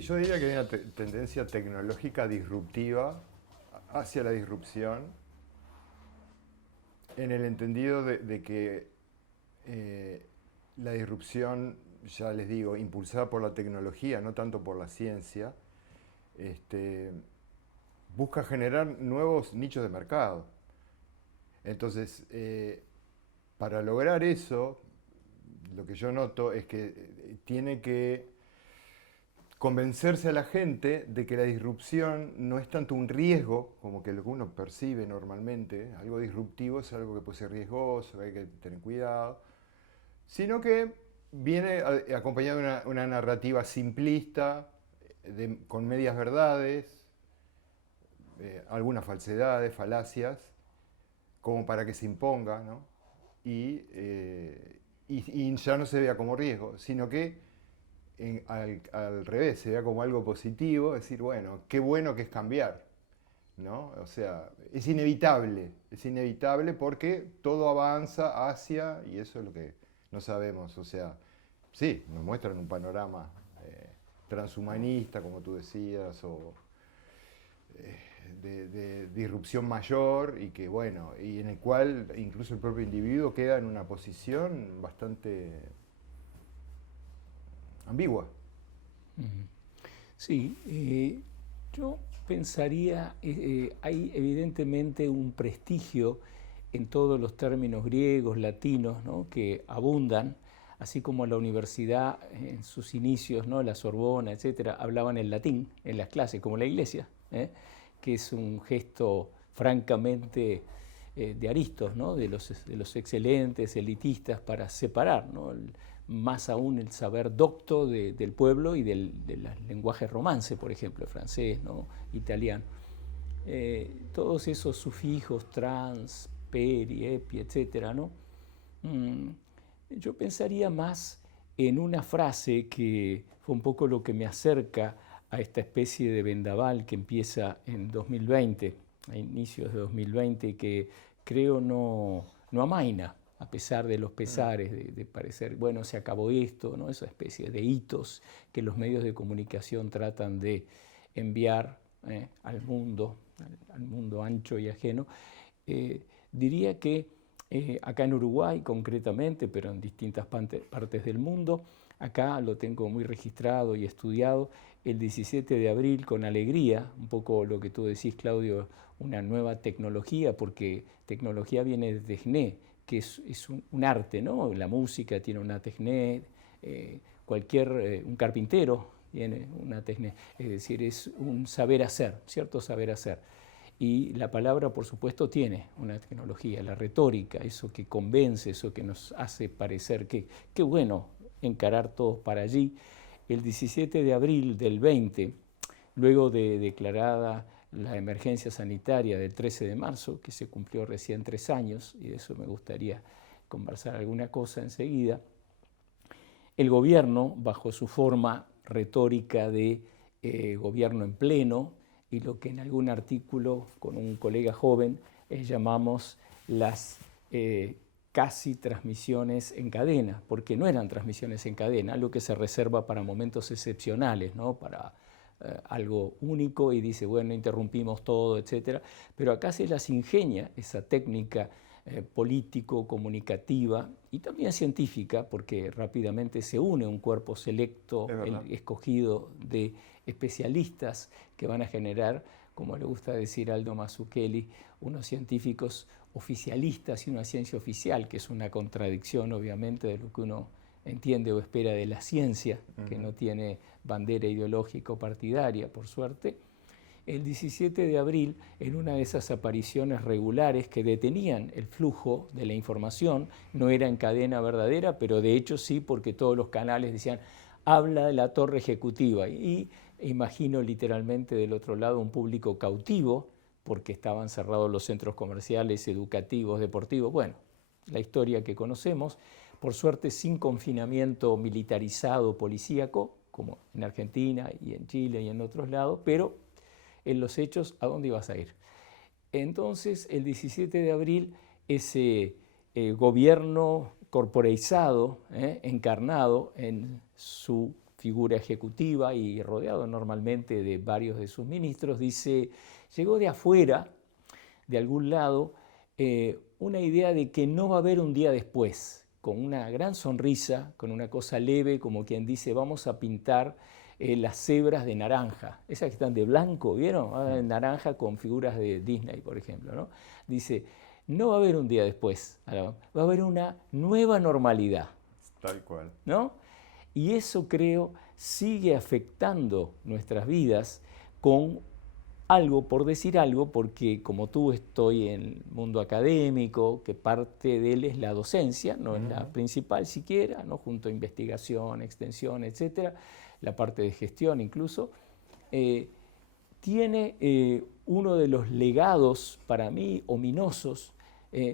Sí, yo diría que hay una tendencia tecnológica disruptiva hacia la disrupción, en el entendido de que la disrupción, ya les digo, impulsada por la tecnología, no tanto por la ciencia, este, busca generar nuevos nichos de mercado. Entonces, para lograr eso, lo que yo noto es que tiene que convencerse a la gente de que la disrupción no es tanto un riesgo como que lo que uno percibe normalmente. Algo disruptivo es algo que puede ser riesgoso, que hay que tener cuidado, sino que viene acompañado de una narrativa simplista, con medias verdades, algunas falsedades, falacias, como para que se imponga, ¿no? Y ya no se vea como riesgo, sino que al revés, se vea como algo positivo, decir, bueno, qué bueno que es cambiar, ¿no? O sea, es inevitable porque todo avanza hacia, y eso es lo que no sabemos, o sea, sí, nos muestran un panorama transhumanista, como tú decías, o de disrupción mayor, y que bueno, y en el cual incluso el propio individuo queda en una posición bastante ambigua. Ujú. Sí, yo pensaría, hay evidentemente un prestigio en todos los términos griegos, latinos, ¿no? que abundan, así como la universidad en sus inicios, ¿no? la Sorbona, etcétera, hablaban el latín en las clases, como la iglesia, que es un gesto francamente de aristos, ¿no? de los excelentes, elitistas, para separar, ¿no? Más aún el saber docto del pueblo y del lenguaje romance, por ejemplo, francés, ¿no? italiano. Todos esos sufijos, trans, peri, epi, etcétera, ¿no? Mm, yo pensaría más en una frase que fue un poco lo que me acerca a esta especie de vendaval que empieza en 2020, a inicios de 2020, que creo no amaina, a pesar de los Mm. pesares, de parecer, bueno, se acabó esto, ¿no? Esa especie de hitos que los medios de comunicación tratan de enviar al mundo ancho y ajeno. Diría que acá en Uruguay concretamente, pero en distintas partes del mundo, acá lo tengo muy registrado y estudiado, el 17 de abril con alegría, un poco lo que tú decís, Claudio, una nueva tecnología, porque tecnología viene de tecné, que es un arte, ¿no? La música tiene una tecné, un carpintero tiene una tecné, es decir, es un saber hacer, cierto saber hacer. Y la palabra, por supuesto, tiene una tecnología, la retórica, eso que convence, eso que nos hace parecer que qué bueno encarar todos para allí. El 17 de abril del 20, luego de declarada la emergencia sanitaria del 13 de marzo, que se cumplió recién 3 años, y de eso me gustaría conversar alguna cosa enseguida, el gobierno, bajo su forma retórica de gobierno en pleno, y lo que en algún artículo con un colega joven llamamos las casi transmisiones en cadena, porque no eran transmisiones en cadena, lo que se reserva para momentos excepcionales, ¿no? Para algo único y dice, bueno, interrumpimos todo, etcétera. Pero acá se las ingenia esa técnica político-comunicativa y también científica, porque rápidamente se une un cuerpo selecto, Es verdad. escogido de especialistas que van a generar, como le gusta decir Aldo Mazzucchelli, unos científicos oficialistas y una ciencia oficial, que es una contradicción obviamente de lo que uno entiende o espera de la ciencia, que Ujú. no tiene bandera ideológica o partidaria, por suerte. El 17 de abril, en una de esas apariciones regulares que detenían el flujo de la información, no era en cadena verdadera, pero de hecho sí, porque todos los canales decían, habla de la torre ejecutiva. Y imagino literalmente del otro lado un público cautivo, porque estaban cerrados los centros comerciales, educativos, deportivos. Bueno, la historia que conocemos, por suerte sin confinamiento militarizado policíaco, como en Argentina y en Chile y en otros lados, pero en los hechos, ¿a dónde ibas a ir? Entonces, el 17 de abril, ese gobierno corporeizado, encarnado en su figura ejecutiva y rodeado normalmente de varios de sus ministros, dice, llegó de afuera, de algún lado, una idea de que no va a haber un día después, con una gran sonrisa, con una cosa leve, como quien dice, vamos a pintar las cebras de naranja, esas que están de blanco, ¿vieron? Naranja con figuras de Disney, por ejemplo, ¿no? Dice, no va a haber un día después, va a haber una nueva normalidad. Tal cual. ¿No? Y eso, creo, sigue afectando nuestras vidas con algo, por decir algo, porque como tú estoy en el mundo académico, que parte de él es la docencia, no es la principal siquiera, ¿no? Junto a investigación, extensión, etcétera, la parte de gestión incluso, tiene uno de los legados para mí ominosos,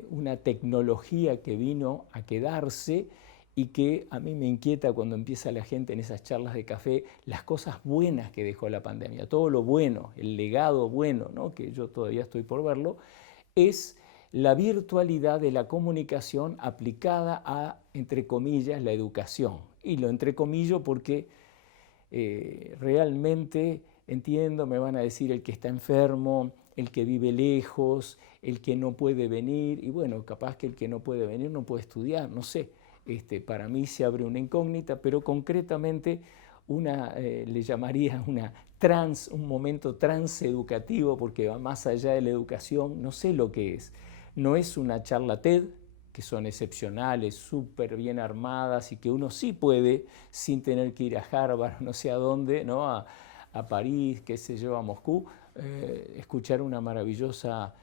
una tecnología que vino a quedarse y que a mí me inquieta cuando empieza la gente en esas charlas de café, las cosas buenas que dejó la pandemia, todo lo bueno, el legado bueno, ¿no? Que yo todavía estoy por verlo, es la virtualidad de la comunicación aplicada a, entre comillas, la educación. Y lo entrecomillo porque realmente, entiendo, me van a decir el que está enfermo, el que vive lejos, el que no puede venir, y bueno, capaz que el que no puede venir no puede estudiar, no sé. Para mí se abre una incógnita, pero concretamente le llamaría un momento transeducativo, porque va más allá de la educación, no sé lo que es. No es una charla TED, que son excepcionales, súper bien armadas y que uno sí puede, sin tener que ir a Harvard, no sé a dónde, ¿no? a París, qué sé yo, a Moscú, escuchar una maravillosa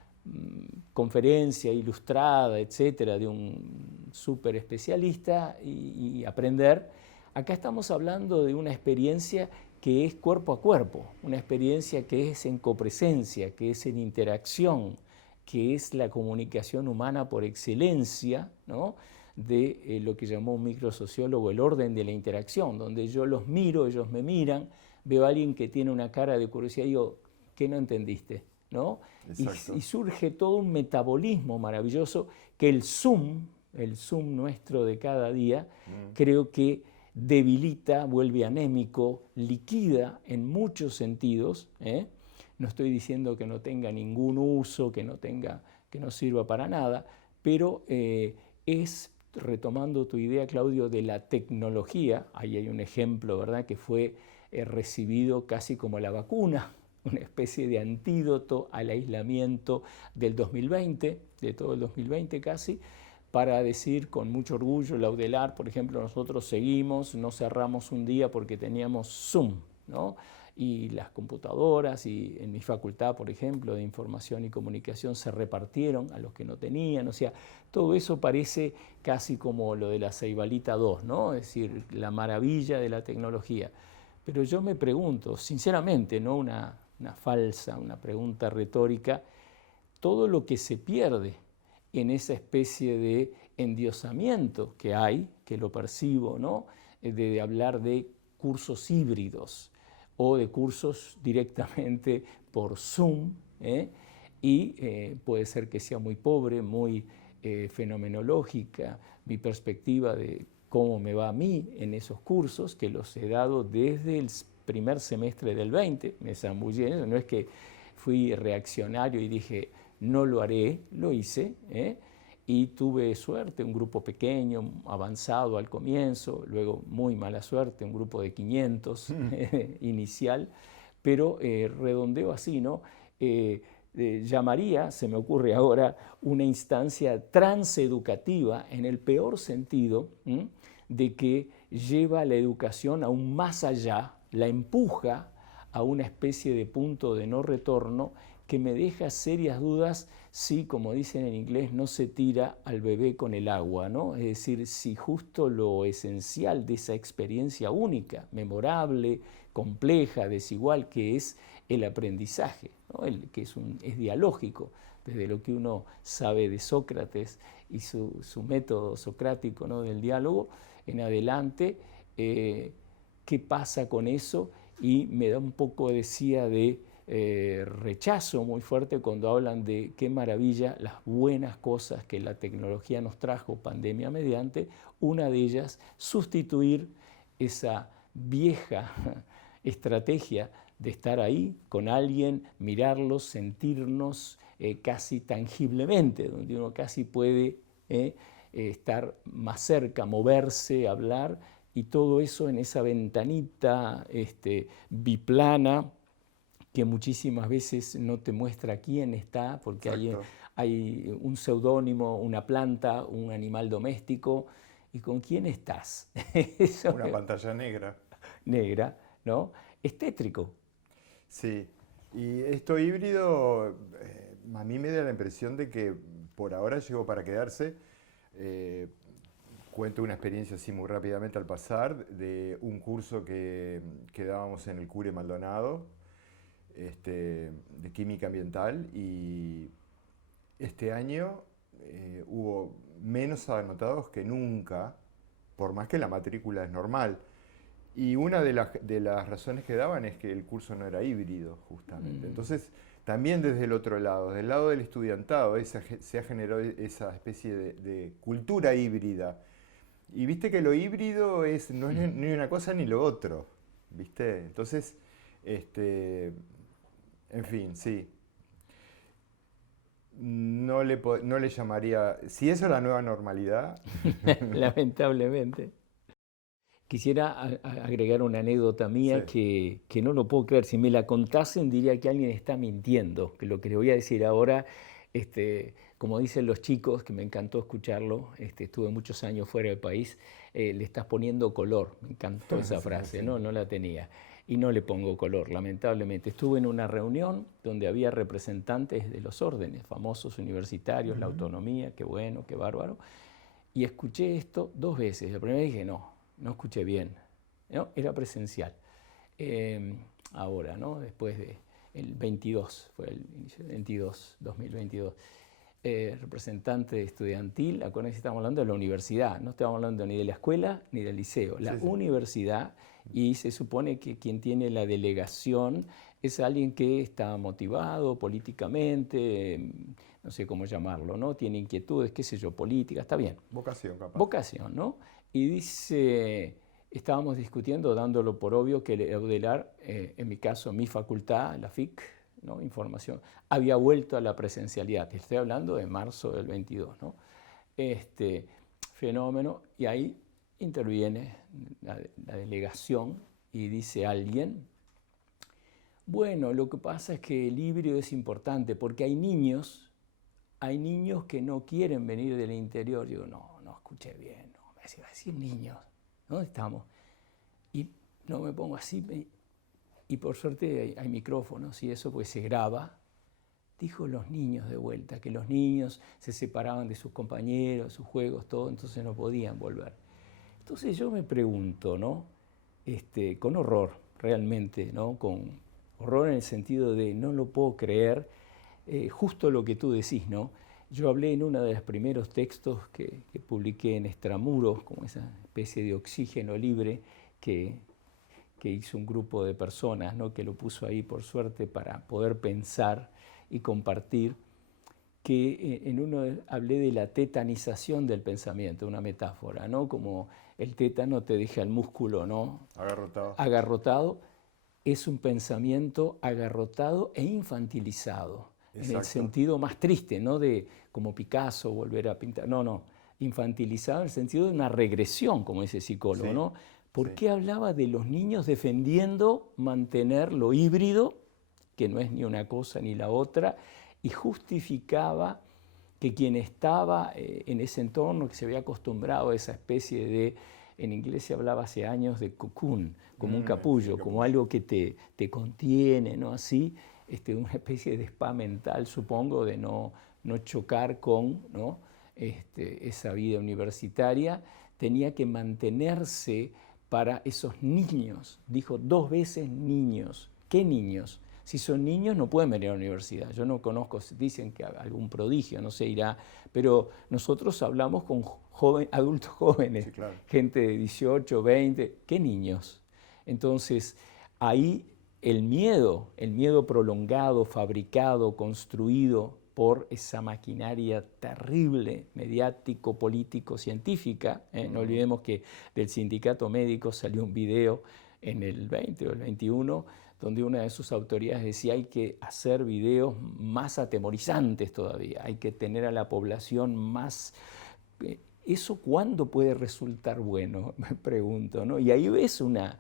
conferencia ilustrada, etcétera, de un súper especialista y aprender. Acá estamos hablando de una experiencia que es cuerpo a cuerpo, una experiencia que es en copresencia, que es en interacción, que es la comunicación humana por excelencia, ¿no? De lo que llamó un microsociólogo el orden de la interacción, donde yo los miro, ellos me miran, veo a alguien que tiene una cara de curiosidad y digo, ¿qué no entendiste? ¿No? Y surge todo un metabolismo maravilloso que el Zoom nuestro de cada día, creo que debilita, vuelve anémico, liquida en muchos sentidos. No estoy diciendo que no tenga ningún uso, que no sirva para nada, pero es, retomando tu idea, Claudio, de la tecnología, ahí hay un ejemplo, ¿verdad?, que fue recibido casi como la vacuna, una especie de antídoto al aislamiento del 2020, de todo el 2020 casi, para decir con mucho orgullo, laudelar, por ejemplo, nosotros seguimos, no cerramos un día porque teníamos Zoom, ¿no? Y las computadoras, y en mi facultad, por ejemplo, de información y comunicación, se repartieron a los que no tenían, o sea, todo eso parece casi como lo de la Ceibalita 2, ¿no? Es decir, la maravilla de la tecnología. Pero yo me pregunto, sinceramente, no una pregunta retórica, todo lo que se pierde en esa especie de endiosamiento que hay, que lo percibo, ¿no? De hablar de cursos híbridos o de cursos directamente por Zoom, y puede ser que sea muy pobre, muy fenomenológica mi perspectiva de cómo me va a mí en esos cursos, que los he dado desde el primer semestre del 20, me zambullí en eso, no es que fui reaccionario y dije, no lo haré, lo hice, y tuve suerte, un grupo pequeño, avanzado al comienzo, luego muy mala suerte, un grupo de 500 inicial, pero redondeo así, ¿no? Llamaría, se me ocurre ahora, una instancia transeducativa en el peor sentido, de que lleva la educación aún más allá, la empuja a una especie de punto de no retorno que me deja serias dudas si, como dicen en inglés, no se tira al bebé con el agua, ¿no? Es decir, si justo lo esencial de esa experiencia única, memorable, compleja, desigual, que es el aprendizaje, ¿no? Que es dialógico, desde lo que uno sabe de Sócrates y su método socrático, ¿no?, del diálogo, en adelante, ¿qué pasa con eso? Y me da un poco, decía, de rechazo muy fuerte cuando hablan de qué maravilla las buenas cosas que la tecnología nos trajo, pandemia mediante, una de ellas, sustituir esa vieja estrategia de estar ahí con alguien, mirarlos, sentirnos casi tangiblemente, donde uno casi puede estar más cerca, moverse, hablar, y todo eso en esa ventanita biplana que muchísimas veces no te muestra quién está, porque hay un seudónimo, una planta, un animal doméstico, y con quién estás. Una pantalla negra. Negra, ¿no? Es tétrico. Sí, y esto híbrido a mí me da la impresión de que por ahora llegó para quedarse. Cuento una experiencia así muy rápidamente al pasar de un curso que dábamos en el Cure Maldonado, de química ambiental, y este año hubo menos anotados que nunca, por más que la matrícula es normal. Y una de las razones que daban es que el curso no era híbrido, justamente. Entonces, también desde el otro lado, del lado del estudiantado, se ha generado esa especie de cultura híbrida. Y viste que lo híbrido no es ni una cosa ni lo otro, ¿viste? Entonces, en fin, sí. No le llamaría... Si eso es la nueva normalidad... Lamentablemente. Quisiera agregar una anécdota mía que no lo puedo creer. Si me la contasen diría que alguien está mintiendo, que lo que le voy a decir ahora, como dicen los chicos, que me encantó escucharlo, estuve muchos años fuera del país, le estás poniendo color. Me encantó esa frase, ¿no? No la tenía. Y no le pongo color, lamentablemente. Estuve en una reunión donde había representantes de los órdenes, famosos universitarios, la autonomía, qué bueno, qué bárbaro. Y escuché esto 2 veces. La primera dije, no escuché bien, ¿no? Era presencial. Ahora, ¿no? Después del 22, fue el inicio del 2022. Representante estudiantil, acuérdense que estamos hablando de la universidad, no estamos hablando ni de la escuela ni del liceo, la universidad, y se supone que quien tiene la delegación es alguien que está motivado políticamente, no sé cómo llamarlo, ¿no? Tiene inquietudes, qué sé yo, política, está bien. Vocación, capaz. Vocación, ¿no? Y dice, estábamos discutiendo, dándolo por obvio, que el EUDELAR, en mi caso, mi facultad, la FIC, ¿no? Información, había vuelto a la presencialidad. Estoy hablando de marzo del 22, ¿no? Fenómeno, y ahí interviene la delegación y dice alguien, bueno, lo que pasa es que el híbrido es importante porque hay niños que no quieren venir del interior. Yo no escuché bien, no, me iba a decir niños, ¿dónde estamos? Y no me pongo así, y por suerte hay micrófonos y eso pues se graba. Dijo los niños de vuelta, que los niños se separaban de sus compañeros, sus juegos, todo, entonces no podían volver. Entonces yo me pregunto, ¿no? Con horror, realmente, ¿no? Con horror en el sentido de no lo puedo creer, justo lo que tú decís, ¿no? Yo hablé en uno de los primeros textos que publiqué en Extramuros, como esa especie de oxígeno libre que hizo un grupo de personas, ¿no? Que lo puso ahí por suerte para poder pensar y compartir, que en uno hablé de la tetanización del pensamiento, una metáfora, ¿no? Como el tétano te deja el músculo, ¿no? Agarrotado. Es un pensamiento agarrotado e infantilizado. Exacto. En el sentido más triste, no de como Picasso volver a pintar, no, infantilizado en el sentido de una regresión, como ese psicólogo, ¿no? ¿Por qué hablaba de los niños defendiendo mantener lo híbrido, que no es ni una cosa ni la otra, y justificaba que quien estaba en ese entorno, que se había acostumbrado a esa especie de, en inglés se hablaba hace años de cocoon, como un capullo, como algo que te contiene, ¿no? Así, una especie de spa mental, supongo, de no chocar con, ¿no? Esa vida universitaria, tenía que mantenerse para esos niños. Dijo 2 veces niños. ¿Qué niños? Si son niños no pueden venir a la universidad. Yo no conozco, dicen que algún prodigio, no sé, irá, pero nosotros hablamos con adultos jóvenes, sí, claro. Gente de 18, 20, ¿qué niños? Entonces, ahí el miedo prolongado, fabricado, construido por esa maquinaria terrible, mediático, político, científica. No olvidemos que del sindicato médico salió un video en el 20 o el 21, donde una de sus autoridades decía hay que hacer videos más atemorizantes todavía, hay que tener a la población más... ¿Eso cuándo puede resultar bueno? Me pregunto, ¿no? Y ahí ves una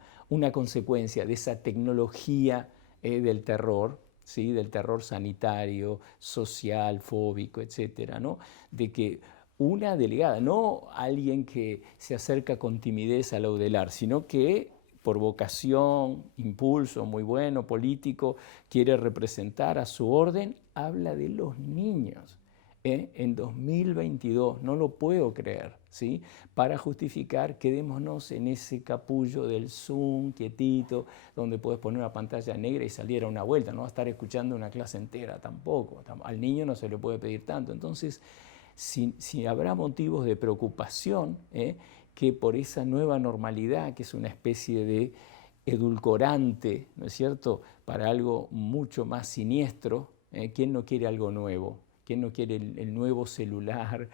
consecuencia de esa tecnología del terror, ¿sí? Del terror sanitario, social, fóbico, etcétera, ¿no? De que una delegada, no alguien que se acerca con timidez al Audelar, sino que por vocación, impulso muy bueno, político, quiere representar a su orden, habla de los niños. En 2022, no lo puedo creer, ¿sí? Para justificar, quedémonos en ese capullo del Zoom, quietito, donde puedes poner una pantalla negra y salir a una vuelta, no va a estar escuchando una clase entera tampoco, al niño no se le puede pedir tanto. Entonces, si habrá motivos de preocupación, que por esa nueva normalidad, que es una especie de edulcorante, ¿no es cierto?, para algo mucho más siniestro, ¿quién no quiere algo nuevo? ¿Quién no quiere el nuevo celular,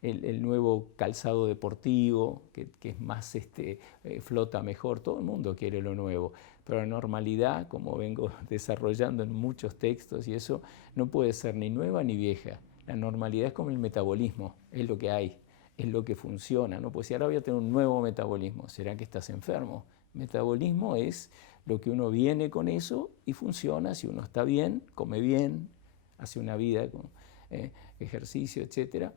el nuevo calzado deportivo, que es más, flota mejor? Todo el mundo quiere lo nuevo, pero la normalidad, como vengo desarrollando en muchos textos y eso, no puede ser ni nueva ni vieja. La normalidad es como el metabolismo, es lo que hay, es lo que funciona, ¿no? Pues si ahora voy a tener un nuevo metabolismo, ¿será que estás enfermo? Metabolismo es lo que uno viene con eso y funciona. Si uno está bien, come bien, hace una vida con ejercicio, etc.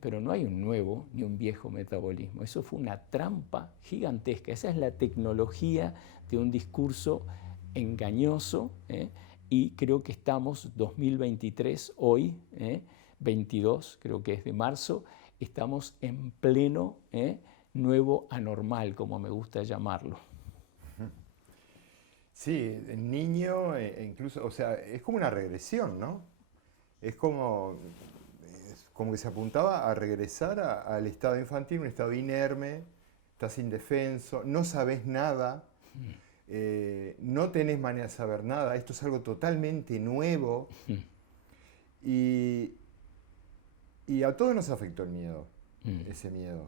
Pero no hay un nuevo ni un viejo metabolismo. Eso fue una trampa gigantesca. Esa es la tecnología de un discurso engañoso, y creo que estamos 2023 hoy, 22 creo que es de marzo, estamos en pleno nuevo anormal, como me gusta llamarlo. Sí, el niño, incluso, o sea, es como una regresión, ¿no? Es como que se apuntaba a regresar al estado infantil, un estado inerme, estás indefenso, no sabes nada, no tenés manera de saber nada, esto es algo totalmente nuevo. Y a todos nos afectó el miedo, ese miedo.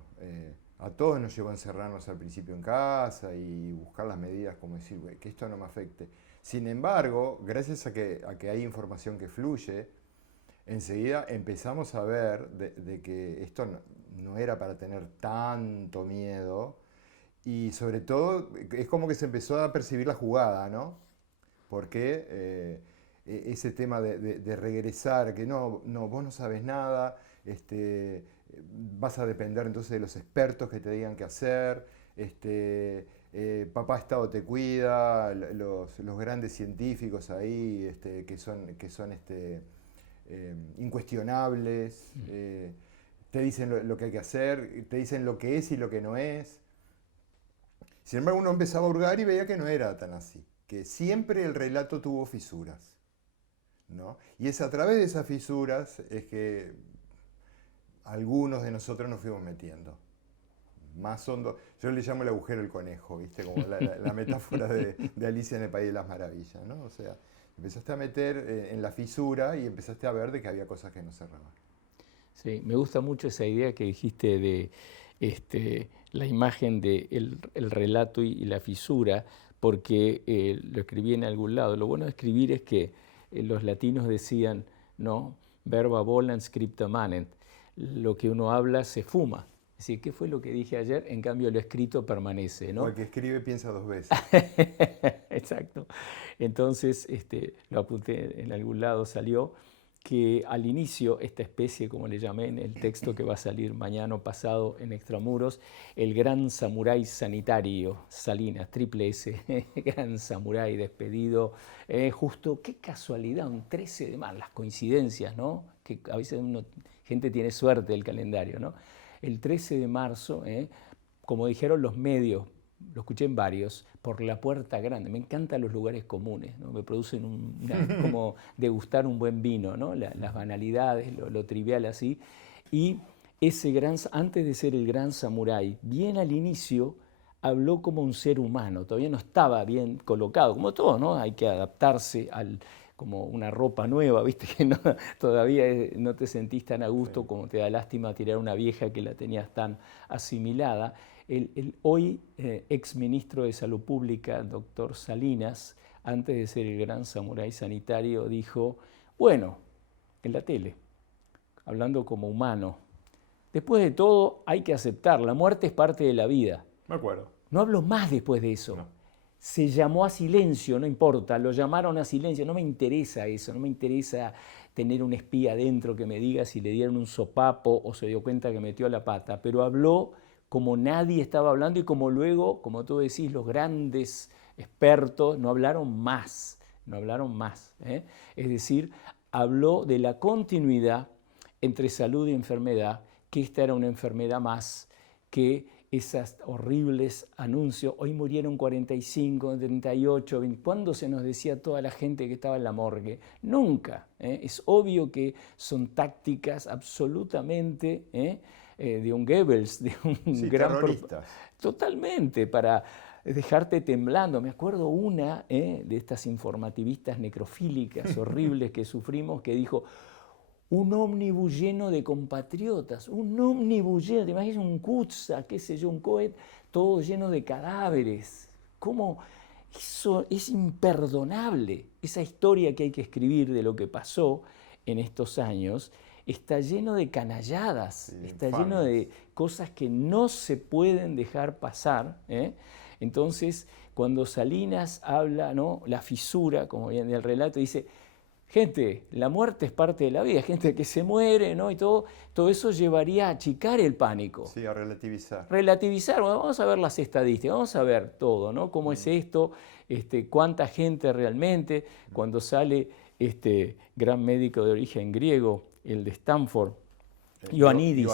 A todos nos llevó a encerrarnos al principio en casa y buscar las medidas como decir, que esto no me afecte. Sin embargo, gracias a que hay información que fluye, enseguida empezamos a ver de que esto no era para tener tanto miedo, y sobre todo es como que se empezó a percibir la jugada, ¿no? Porque ese tema de regresar, que no, vos no sabes nada, vas a depender entonces de los expertos que te digan qué hacer, papá Estado te cuida, los grandes científicos ahí que son incuestionables, te dicen lo que hay que hacer, te dicen lo que es y lo que no es. Sin embargo, uno empezaba a hurgar y veía que no era tan así, que siempre el relato tuvo fisuras, ¿no? Y es a través de esas fisuras es que algunos de nosotros nos fuimos metiendo. Más hondo, yo le llamo el agujero del conejo, ¿viste? Como la metáfora de Alicia en el País de las Maravillas, ¿no? O sea, empezaste a meter en la fisura y empezaste a ver de que había cosas que no cerraban. Sí, me gusta mucho esa idea que dijiste de la imagen del el relato y la fisura, porque lo escribí en algún lado. Lo bueno de escribir es que los latinos decían, ¿no? Verba volant, scripta manent. Lo que uno habla se fuma. Es decir, ¿qué fue lo que dije ayer? En cambio, lo escrito permanece, ¿no? O el que escribe piensa dos veces. Exacto. Entonces, lo apunté en algún lado, salió que al inicio, esta especie, como le llamé en el texto que va a salir mañana o pasado en Extramuros, el gran samurái sanitario, Salinas, triple S, gran samurái despedido, justo, qué casualidad, un 13 de marzo, las coincidencias, ¿no? Que a veces gente tiene suerte del calendario, ¿no? El 13 de marzo, como dijeron los medios, lo escuché en varios, por la puerta grande. Me encantan los lugares comunes, ¿no? Me producen como degustar un buen vino, ¿no? Las banalidades, lo trivial así. Y ese antes de ser el gran samurái, bien al inicio, habló como un ser humano. Todavía no estaba bien colocado, como todo, ¿no? Hay que adaptarse como una ropa nueva, ¿viste? Que todavía no te sentís tan a gusto, sí, como te da lástima tirar una vieja que la tenías tan asimilada. El hoy ex ministro de Salud Pública, doctor Salinas, antes de ser el gran samurái sanitario, dijo, bueno, en la tele, hablando como humano, después de todo hay que aceptar, la muerte es parte de la vida. Me acuerdo. No hablo más después de eso. No. Se llamó a silencio, no importa, lo llamaron a silencio, no me interesa eso, no me interesa tener un espía adentro que me diga si le dieron un sopapo o se dio cuenta que metió la pata, pero habló como nadie estaba hablando y como luego, como tú decís, los grandes expertos no hablaron más, no hablaron más. Es decir, habló de la continuidad entre salud y enfermedad, que esta era una enfermedad más, que esos horribles anuncios, hoy murieron 45, 38, 20, ¿cuándo se nos decía toda la gente que estaba en la morgue? Nunca. Es obvio que son tácticas absolutamente de un Goebbels, de un gran... terroristas. Totalmente, para dejarte temblando. Me acuerdo una de estas informativistas necrofílicas horribles que sufrimos que dijo... Un ómnibus lleno de compatriotas, un ómnibus lleno, te imaginas un Kutza, qué sé yo, un Coet, todo lleno de cadáveres. ¿Cómo? Eso es imperdonable. Esa historia que hay que escribir de lo que pasó en estos años está lleno de canalladas, sí, está lleno de cosas que no se pueden dejar pasar. Entonces, cuando Salinas habla, ¿no? La fisura, como viene del relato, dice... Gente, la muerte es parte de la vida, gente que se muere, ¿no? Y todo eso llevaría a achicar el pánico. Sí, a relativizar. Relativizar, bueno, vamos a ver las estadísticas, vamos a ver todo, ¿no? ¿Cómo es esto? ¿Cuánta gente realmente? Cuando sale este gran médico de origen griego, el de Stanford, Ioannidis,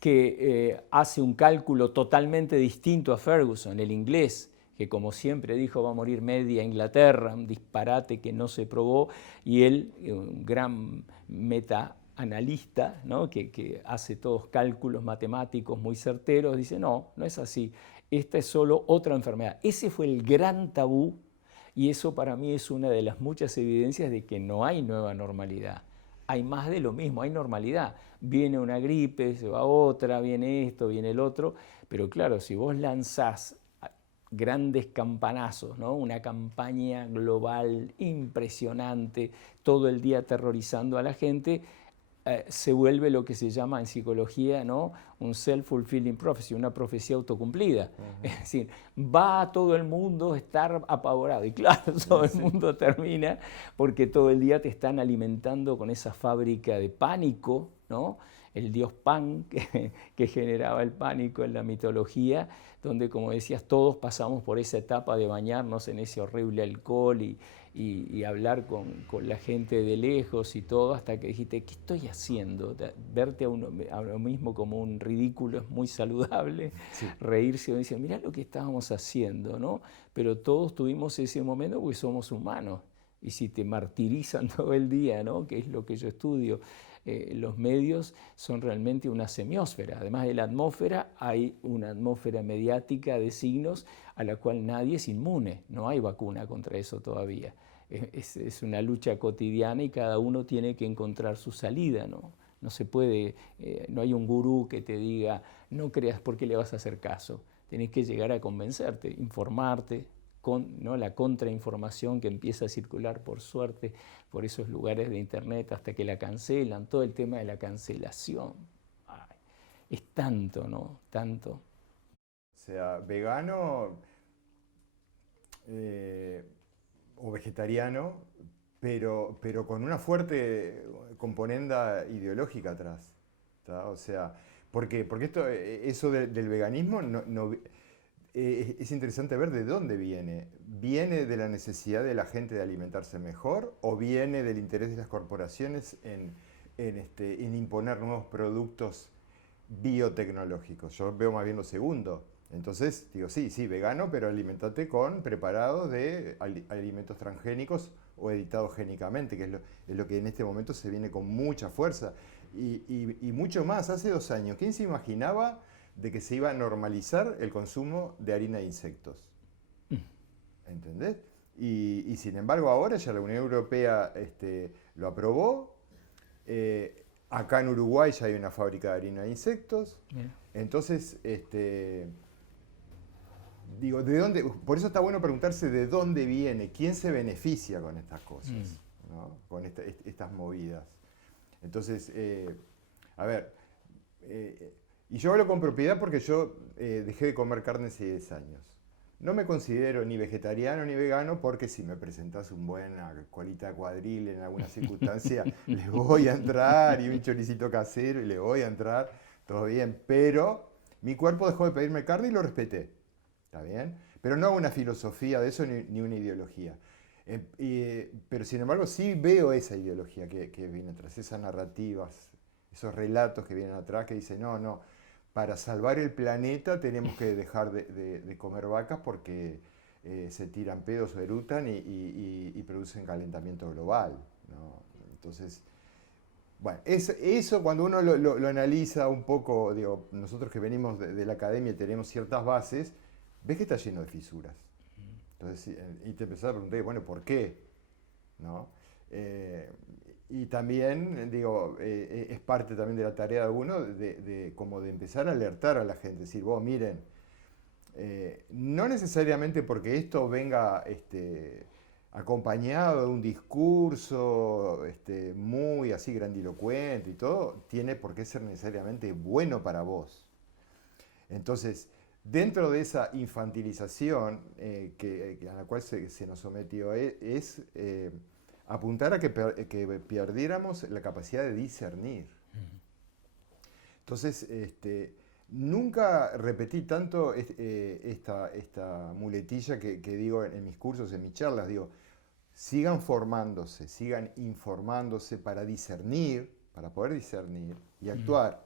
que hace un cálculo totalmente distinto a Ferguson, el inglés, que como siempre dijo va a morir media Inglaterra, un disparate que no se probó, y él, un gran meta-analista, ¿no? que hace todos cálculos matemáticos muy certeros, dice no, no es así, esta es solo otra enfermedad. Ese fue el gran tabú y eso para mí es una de las muchas evidencias de que no hay nueva normalidad. Hay más de lo mismo, hay normalidad. Viene una gripe, se va otra, viene esto, viene el otro, pero claro, si vos lanzás grandes campanazos, ¿no? Una campaña global impresionante, todo el día aterrorizando a la gente, se vuelve lo que se llama en psicología, ¿no? Un self-fulfilling prophecy, una profecía autocumplida. Es decir, va todo el mundo a estar apavorado. Y claro, todo el mundo termina porque todo el día te están alimentando con esa fábrica de pánico, ¿no? El dios Pan que generaba el pánico en la mitología, donde, como decías, todos pasamos por esa etapa de bañarnos en ese horrible alcohol y hablar con la gente de lejos y todo, hasta que dijiste, ¿qué estoy haciendo? Verte a uno mismo como un ridículo es muy saludable, sí. Reírse y decir, mirá lo que estábamos haciendo, ¿no? Pero todos tuvimos ese momento porque somos humanos. Y si te martirizan todo el día, ¿no? Que es lo que yo estudio, los medios son realmente una semiósfera. Además de la atmósfera, hay una atmósfera mediática de signos a la cual nadie es inmune. No hay vacuna contra eso todavía. Es una lucha cotidiana y cada uno tiene que encontrar su salida, ¿no? No se puede, no hay un gurú que te diga, no creas porque le vas a hacer caso. Tienes que llegar a convencerte, informarte, ¿no? La contrainformación que empieza a circular por suerte por esos lugares de internet hasta que la cancelan, todo el tema de la cancelación. Ay, es tanto, ¿no? Tanto. O sea, vegano o vegetariano, pero con una fuerte componenda ideológica atrás, ¿tá? O sea, ¿por qué? Porque eso del veganismo es interesante ver de dónde viene. ¿Viene de la necesidad de la gente de alimentarse mejor o viene del interés de las corporaciones en imponer nuevos productos biotecnológicos? Yo veo más bien lo segundo. Entonces, digo, sí, vegano, pero alimentate con preparados de alimentos transgénicos o editados génicamente, que es lo que en este momento se viene con mucha fuerza. Y mucho más, hace 2 años, ¿quién se imaginaba de que se iba a normalizar el consumo de harina de insectos? ¿Entendés? Y sin embargo ahora ya la Unión Europea lo aprobó. Acá en Uruguay ya hay una fábrica de harina de insectos. Entonces, digo, ¿de dónde? Por eso está bueno preguntarse de dónde viene, quién se beneficia con estas cosas, ¿no? Con estas movidas. Entonces, a ver, y yo hablo con propiedad porque yo dejé de comer carne hace 10 años. No me considero ni vegetariano ni vegano porque si me presentas un buena colita de cuadril en alguna circunstancia, le voy a entrar, y un choricito casero y le voy a entrar, todo bien, pero mi cuerpo dejó de pedirme carne y lo respeté, ¿está bien? Pero no hago una filosofía de eso ni una ideología. Pero sin embargo sí veo esa ideología que viene atrás, esas narrativas, esos relatos que vienen atrás que dicen, no, para salvar el planeta tenemos que dejar de comer vacas porque se tiran pedos o erutan y producen calentamiento global, ¿no? Entonces, bueno, eso cuando uno lo analiza un poco, digo, nosotros que venimos de la academia y tenemos ciertas bases, ves que está lleno de fisuras. Entonces, y te empezás a preguntar, bueno, ¿por qué? ¿No? Y también, digo, es parte también de la tarea de uno como de empezar a alertar a la gente, decir, vos, miren, no necesariamente porque esto venga acompañado de un discurso muy así grandilocuente y todo, tiene por qué ser necesariamente bueno para vos. Entonces, dentro de esa infantilización a la cual se nos sometió es apuntar a que perdiéramos la capacidad de discernir. Entonces, nunca repetí tanto esta muletilla que digo en mis cursos, en mis charlas, digo, sigan formándose, sigan informándose para discernir, para poder discernir y actuar.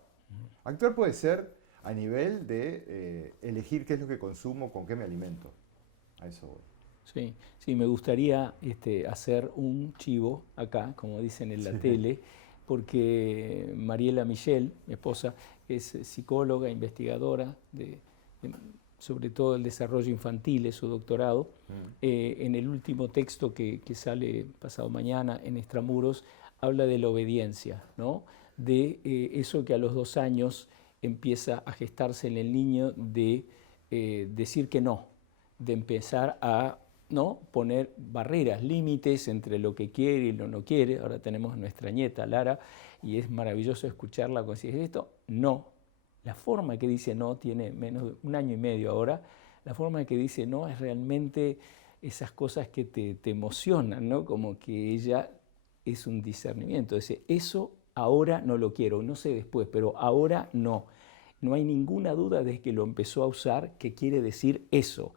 Actuar puede ser a nivel de elegir qué es lo que consumo, con qué me alimento. A eso voy. Sí, me gustaría hacer un chivo acá, como dicen en la tele, porque Mariela Michel, mi esposa, es psicóloga, investigadora, sobre todo el desarrollo infantil, es su doctorado. En el último texto que sale pasado mañana en Extramuros, habla de la obediencia, ¿no? De eso que a los 2 años empieza a gestarse en el niño de decir que no, de empezar a poner barreras, límites entre lo que quiere y lo no quiere. Ahora tenemos nuestra nieta Lara y es maravilloso escucharla cuando dice esto, no. La forma que dice no tiene menos de 1 año y medio ahora. La forma que dice no es realmente esas cosas que te emocionan, ¿no? Como que ella es un discernimiento. Dice, eso ahora no lo quiero, no sé después, pero ahora no. No hay ninguna duda de que lo empezó a usar, que quiere decir eso.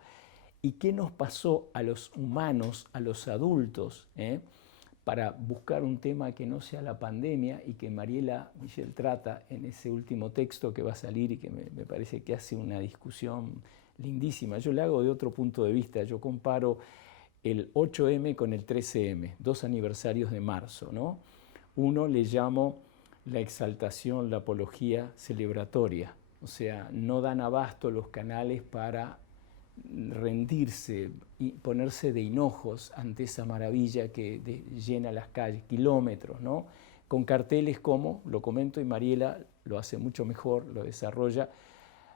¿Y qué nos pasó a los humanos, a los adultos, para buscar un tema que no sea la pandemia y que Mariela Michel trata en ese último texto que va a salir y que me parece que hace una discusión lindísima? Yo le hago de otro punto de vista, yo comparo el 8M con el 13M, 2 aniversarios de marzo, ¿no? Uno le llamo la exaltación, la apología celebratoria, o sea, no dan abasto los canales para rendirse y ponerse de hinojos ante esa maravilla que llena las calles, kilómetros, ¿no? Con carteles como, lo comento y Mariela lo hace mucho mejor, lo desarrolla,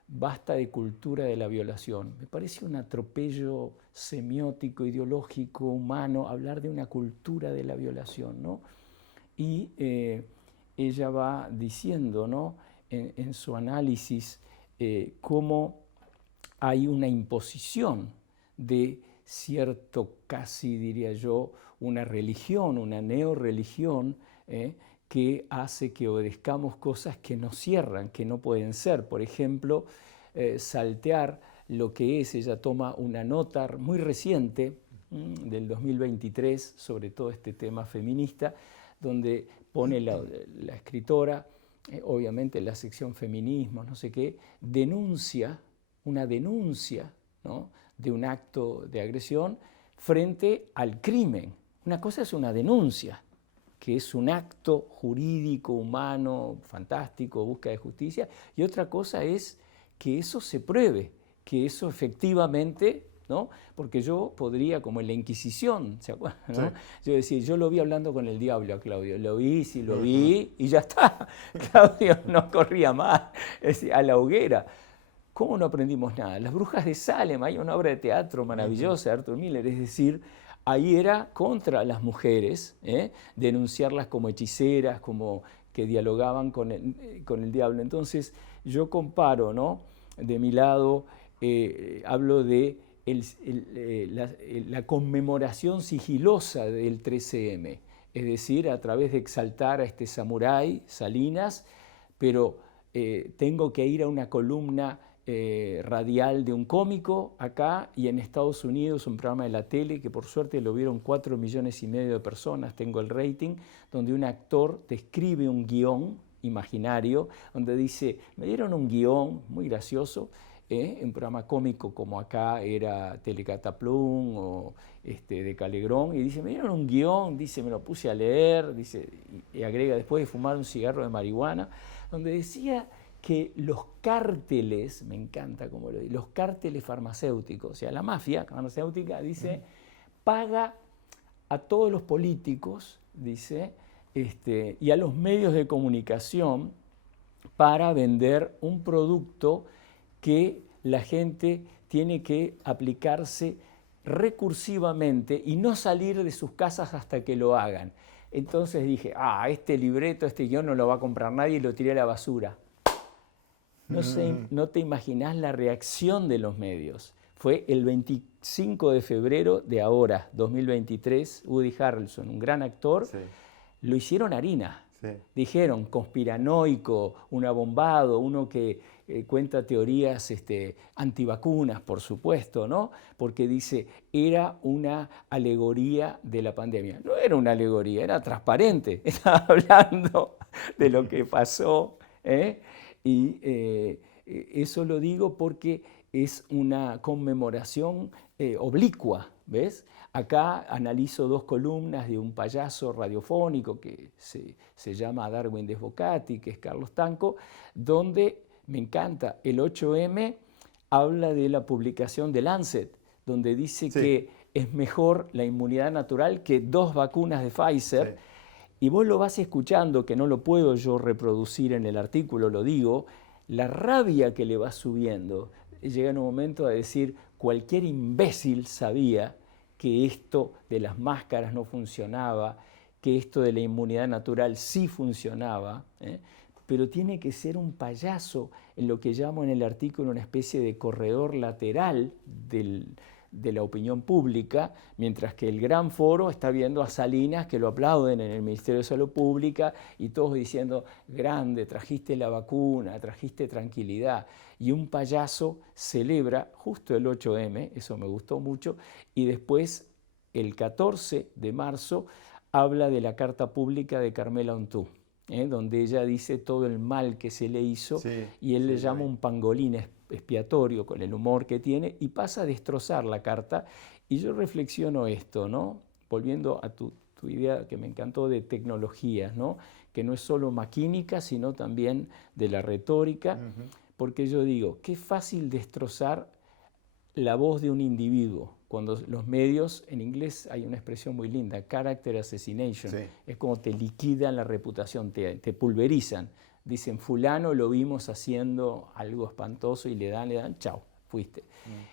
basta de cultura de la violación. Me parece un atropello semiótico, ideológico, humano, hablar de una cultura de la violación, ¿no? Y ella va diciendo, ¿no? en su análisis cómo hay una imposición de cierto, casi diría yo, una religión, una neorreligión, que hace que obedezcamos cosas que nos cierran, que no pueden ser. Por ejemplo, saltear lo que es, ella toma una nota muy reciente, del 2023, sobre todo este tema feminista, donde pone la escritora, obviamente en la sección feminismo, no sé qué, una denuncia, ¿no? de un acto de agresión frente al crimen. Una cosa es una denuncia, que es un acto jurídico, humano, fantástico, búsqueda de justicia, y otra cosa es que eso se pruebe, que eso efectivamente, ¿no? Porque yo podría, como en la Inquisición, ¿se acuerdan? ¿No? Sí. Yo decía, yo lo vi hablando con el diablo a Claudio, lo vi, sí lo vi, y ya está. Claudio no corría más, es decir, a la hoguera. ¿Cómo no aprendimos nada? Las brujas de Salem, hay una obra de teatro maravillosa de Arthur Miller, es decir, ahí era contra las mujeres, denunciarlas como hechiceras, como que dialogaban con el diablo. Entonces yo comparo, ¿no? De mi lado hablo de la conmemoración sigilosa del 13M, es decir, a través de exaltar a este samurái, Salinas, pero tengo que ir a una columna radial de un cómico acá, y en Estados Unidos un programa de la tele que por suerte lo vieron 4,5 millones de personas, tengo el rating, donde un actor describe un guión imaginario, donde dice, me dieron un guión muy gracioso, un programa cómico como acá era Telecataplum o de Calegrón, y dice, me dieron un guión, dice, me lo puse a leer, dice, y agrega, después de fumar un cigarro de marihuana, donde decía que los cárteles, me encanta como lo dice, los cárteles farmacéuticos, o sea, la mafia farmacéutica, dice, paga a todos los políticos, dice, y a los medios de comunicación para vender un producto que la gente tiene que aplicarse recursivamente y no salir de sus casas hasta que lo hagan. Entonces dije, este libreto, este guión no lo va a comprar nadie, y lo tiré a la basura. No te imaginás la reacción de los medios. Fue el 25 de febrero de ahora, 2023, Woody Harrelson, un gran actor, sí, lo hicieron harina. Sí. Dijeron conspiranoico, un abombado, uno que cuenta teorías antivacunas, por supuesto, ¿no? Porque dice, era una alegoría de la pandemia. No era una alegoría, era transparente. Estaba hablando de lo que pasó, y eso lo digo porque es una conmemoración oblicua, ¿ves? Acá analizo 2 columnas de un payaso radiofónico que se llama Darwin Desbocati, que es Carlos Tanco, donde me encanta, el 8M habla de la publicación de Lancet, donde dice sí, que es mejor la inmunidad natural que 2 vacunas de Pfizer, sí, y vos lo vas escuchando, que no lo puedo yo reproducir en el artículo, lo digo, la rabia que le va subiendo. Llega en un momento a decir, cualquier imbécil sabía que esto de las máscaras no funcionaba, que esto de la inmunidad natural sí funcionaba, pero tiene que ser un payaso, en lo que llamo en el artículo una especie de corredor lateral de la opinión pública, mientras que el gran foro está viendo a Salinas, que lo aplauden en el Ministerio de Salud Pública, y todos diciendo, grande, trajiste la vacuna, trajiste tranquilidad. Y un payaso celebra justo el 8M, eso me gustó mucho, y después, el 14 de marzo, habla de la carta pública de Carmela Ontú, donde ella dice todo el mal que se le hizo, sí, y él le llama un pangolín expiatorio con el humor que tiene, y pasa a destrozar la carta. Y yo reflexiono esto, ¿no? Volviendo a tu idea que me encantó de tecnologías, ¿no? Que no es solo maquínica, sino también de la retórica, porque yo digo, qué fácil destrozar la voz de un individuo, cuando los medios, en inglés hay una expresión muy linda, character assassination, sí, es como te liquidan la reputación, te pulverizan. Dicen, fulano lo vimos haciendo algo espantoso, y le dan, chao, fuiste.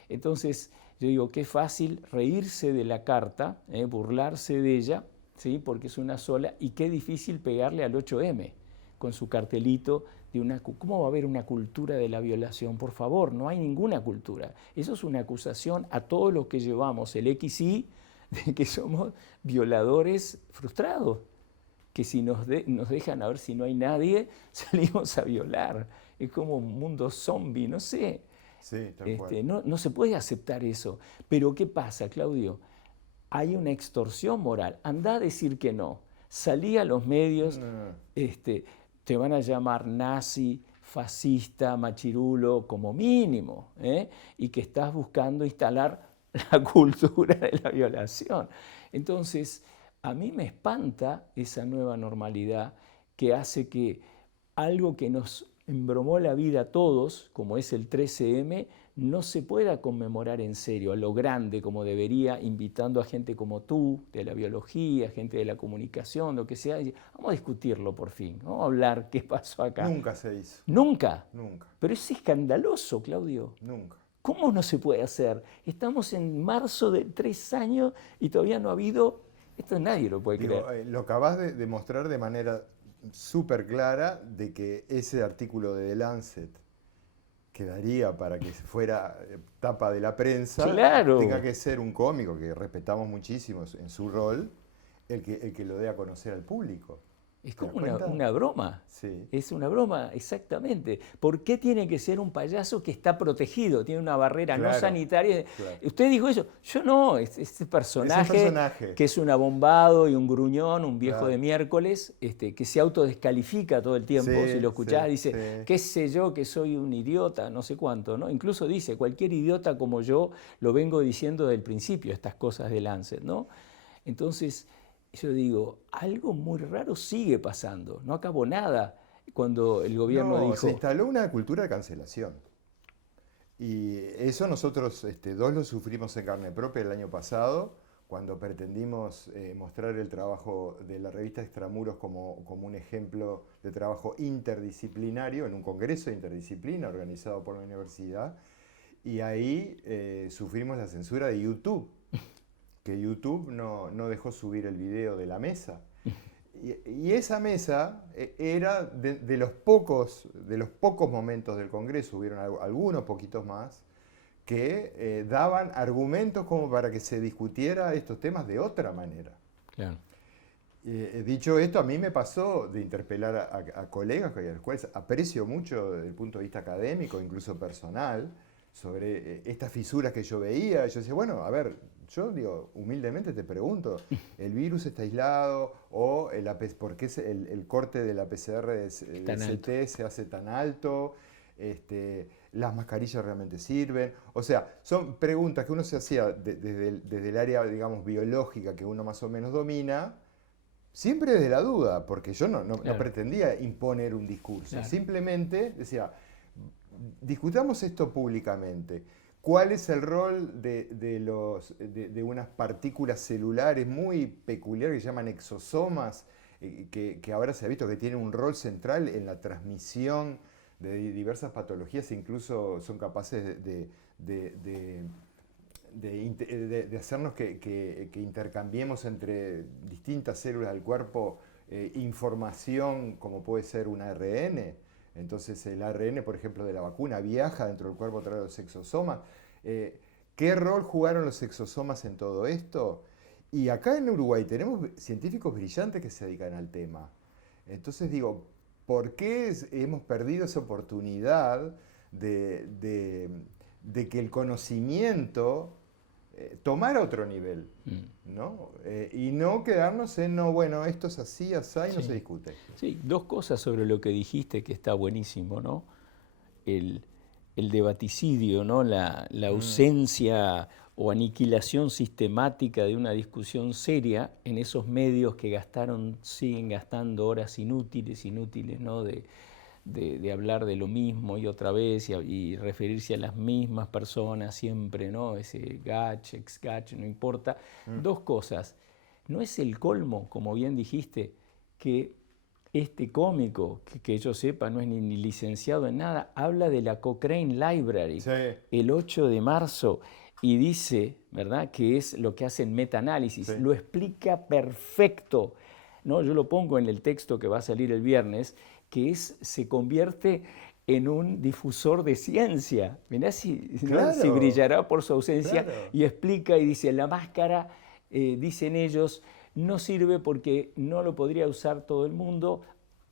Entonces, yo digo, qué fácil reírse de la carta, burlarse de ella, ¿sí? Porque es una sola, y qué difícil pegarle al 8M con su cartelito de una... ¿Cómo va a haber una cultura de la violación? Por favor, no hay ninguna cultura. Eso es una acusación a todos los que llevamos el XY de que somos violadores frustrados, que si nos dejan, a ver, si no hay nadie, salimos a violar. Es como un mundo zombie, no sé. Sí, tal cual. No se puede aceptar eso. Pero ¿qué pasa, Claudio? Hay una extorsión moral. Andá a decir que no. Salí a los medios, te van a llamar nazi, fascista, machirulo, como mínimo, y que estás buscando instalar la cultura de la violación. Entonces, a mí me espanta esa nueva normalidad que hace que algo que nos embromó la vida a todos, como es el 13M, no se pueda conmemorar en serio, a lo grande como debería, invitando a gente como tú, de la biología, gente de la comunicación, lo que sea, y vamos a discutirlo por fin, vamos a hablar qué pasó acá. Nunca se hizo. Nunca. Nunca. Pero es escandaloso, Claudio. Nunca. ¿Cómo no se puede hacer? Estamos en marzo de 3 años y todavía no ha habido... Esto nadie lo puede creer. Lo acabas de demostrar de manera súper clara de que ese artículo de The Lancet quedaría para que fuera tapa de la prensa, Claro. tenga que ser un cómico que respetamos muchísimo en su rol, el que lo dé a conocer al público. Es como una broma. Sí. Es una broma, exactamente. ¿Por qué tiene que ser un payaso que está protegido? Tiene una barrera no sanitaria. Claro. Usted dijo eso. Yo no, este personaje que es un abombado y un gruñón, un viejo de miércoles, que se autodescalifica todo el tiempo. Si lo escuchás, dice, qué sé yo, que soy un idiota, no sé cuánto, ¿no? Incluso dice, cualquier idiota como yo lo vengo diciendo desde el principio, estas cosas de Lancet, ¿no? Entonces... yo digo, algo muy raro sigue pasando, no acabó nada cuando el gobierno dijo... Se instaló una cultura de cancelación. Y eso nosotros dos lo sufrimos en carne propia el año pasado, cuando pretendimos mostrar el trabajo de la revista Extramuros como un ejemplo de trabajo interdisciplinario, en un congreso de interdisciplina organizado por la universidad, y ahí sufrimos la censura de YouTube. Que YouTube no dejó subir el video de la mesa. Y esa mesa era de los pocos momentos del Congreso, hubieron algunos poquitos más, que daban argumentos como para que se discutiera estos temas de otra manera. Claro. Dicho esto, a mí me pasó de interpelar a colegas a los cuales aprecio mucho desde el punto de vista académico, incluso personal, sobre estas fisuras que yo veía. Yo decía, bueno, a ver, yo digo, humildemente te pregunto, ¿el virus está aislado o por qué el corte de la PCR de CT se hace tan alto? ¿Las mascarillas realmente sirven? O sea, son preguntas que uno se hacía desde el área, digamos, biológica que uno más o menos domina, siempre desde la duda, porque yo no pretendía imponer un discurso, simplemente decía, discutamos esto públicamente. ¿Cuál es el rol de unas partículas celulares muy peculiares que se llaman exosomas, que ahora se ha visto que tienen un rol central en la transmisión de diversas patologías, incluso son capaces de hacernos que intercambiemos entre distintas células del cuerpo información como puede ser un ARN? Entonces el ARN, por ejemplo, de la vacuna viaja dentro del cuerpo a través de los exosomas. ¿Qué rol jugaron los exosomas en todo esto? Y acá en Uruguay tenemos científicos brillantes que se dedican al tema. Entonces digo, ¿por qué hemos perdido esa oportunidad de que el conocimiento tomara otro nivel? ¿No? Y no quedarnos en, no, bueno, esto es así, así, y no se discute. Sí, dos cosas sobre lo que dijiste que está buenísimo, ¿no? El debaticidio, ¿no? La ausencia o aniquilación sistemática de una discusión seria en esos medios que siguen gastando horas inútiles, ¿no? De hablar de lo mismo y otra vez y referirse a las mismas personas siempre, ¿no? Ese gach, ex-gach, no importa. Dos cosas. No es el colmo, como bien dijiste, que este cómico, que yo sepa, no es ni licenciado en nada, habla de la Cochrane Library el 8 de marzo y dice, ¿verdad?, que es lo que hacen metaanálisis. Lo explica perfecto, ¿no? Yo lo pongo en el texto que va a salir el viernes, que se convierte en un difusor de ciencia. Mirá si brillará por su ausencia. Y explica y dice, la máscara, dicen ellos, no sirve porque no lo podría usar todo el mundo,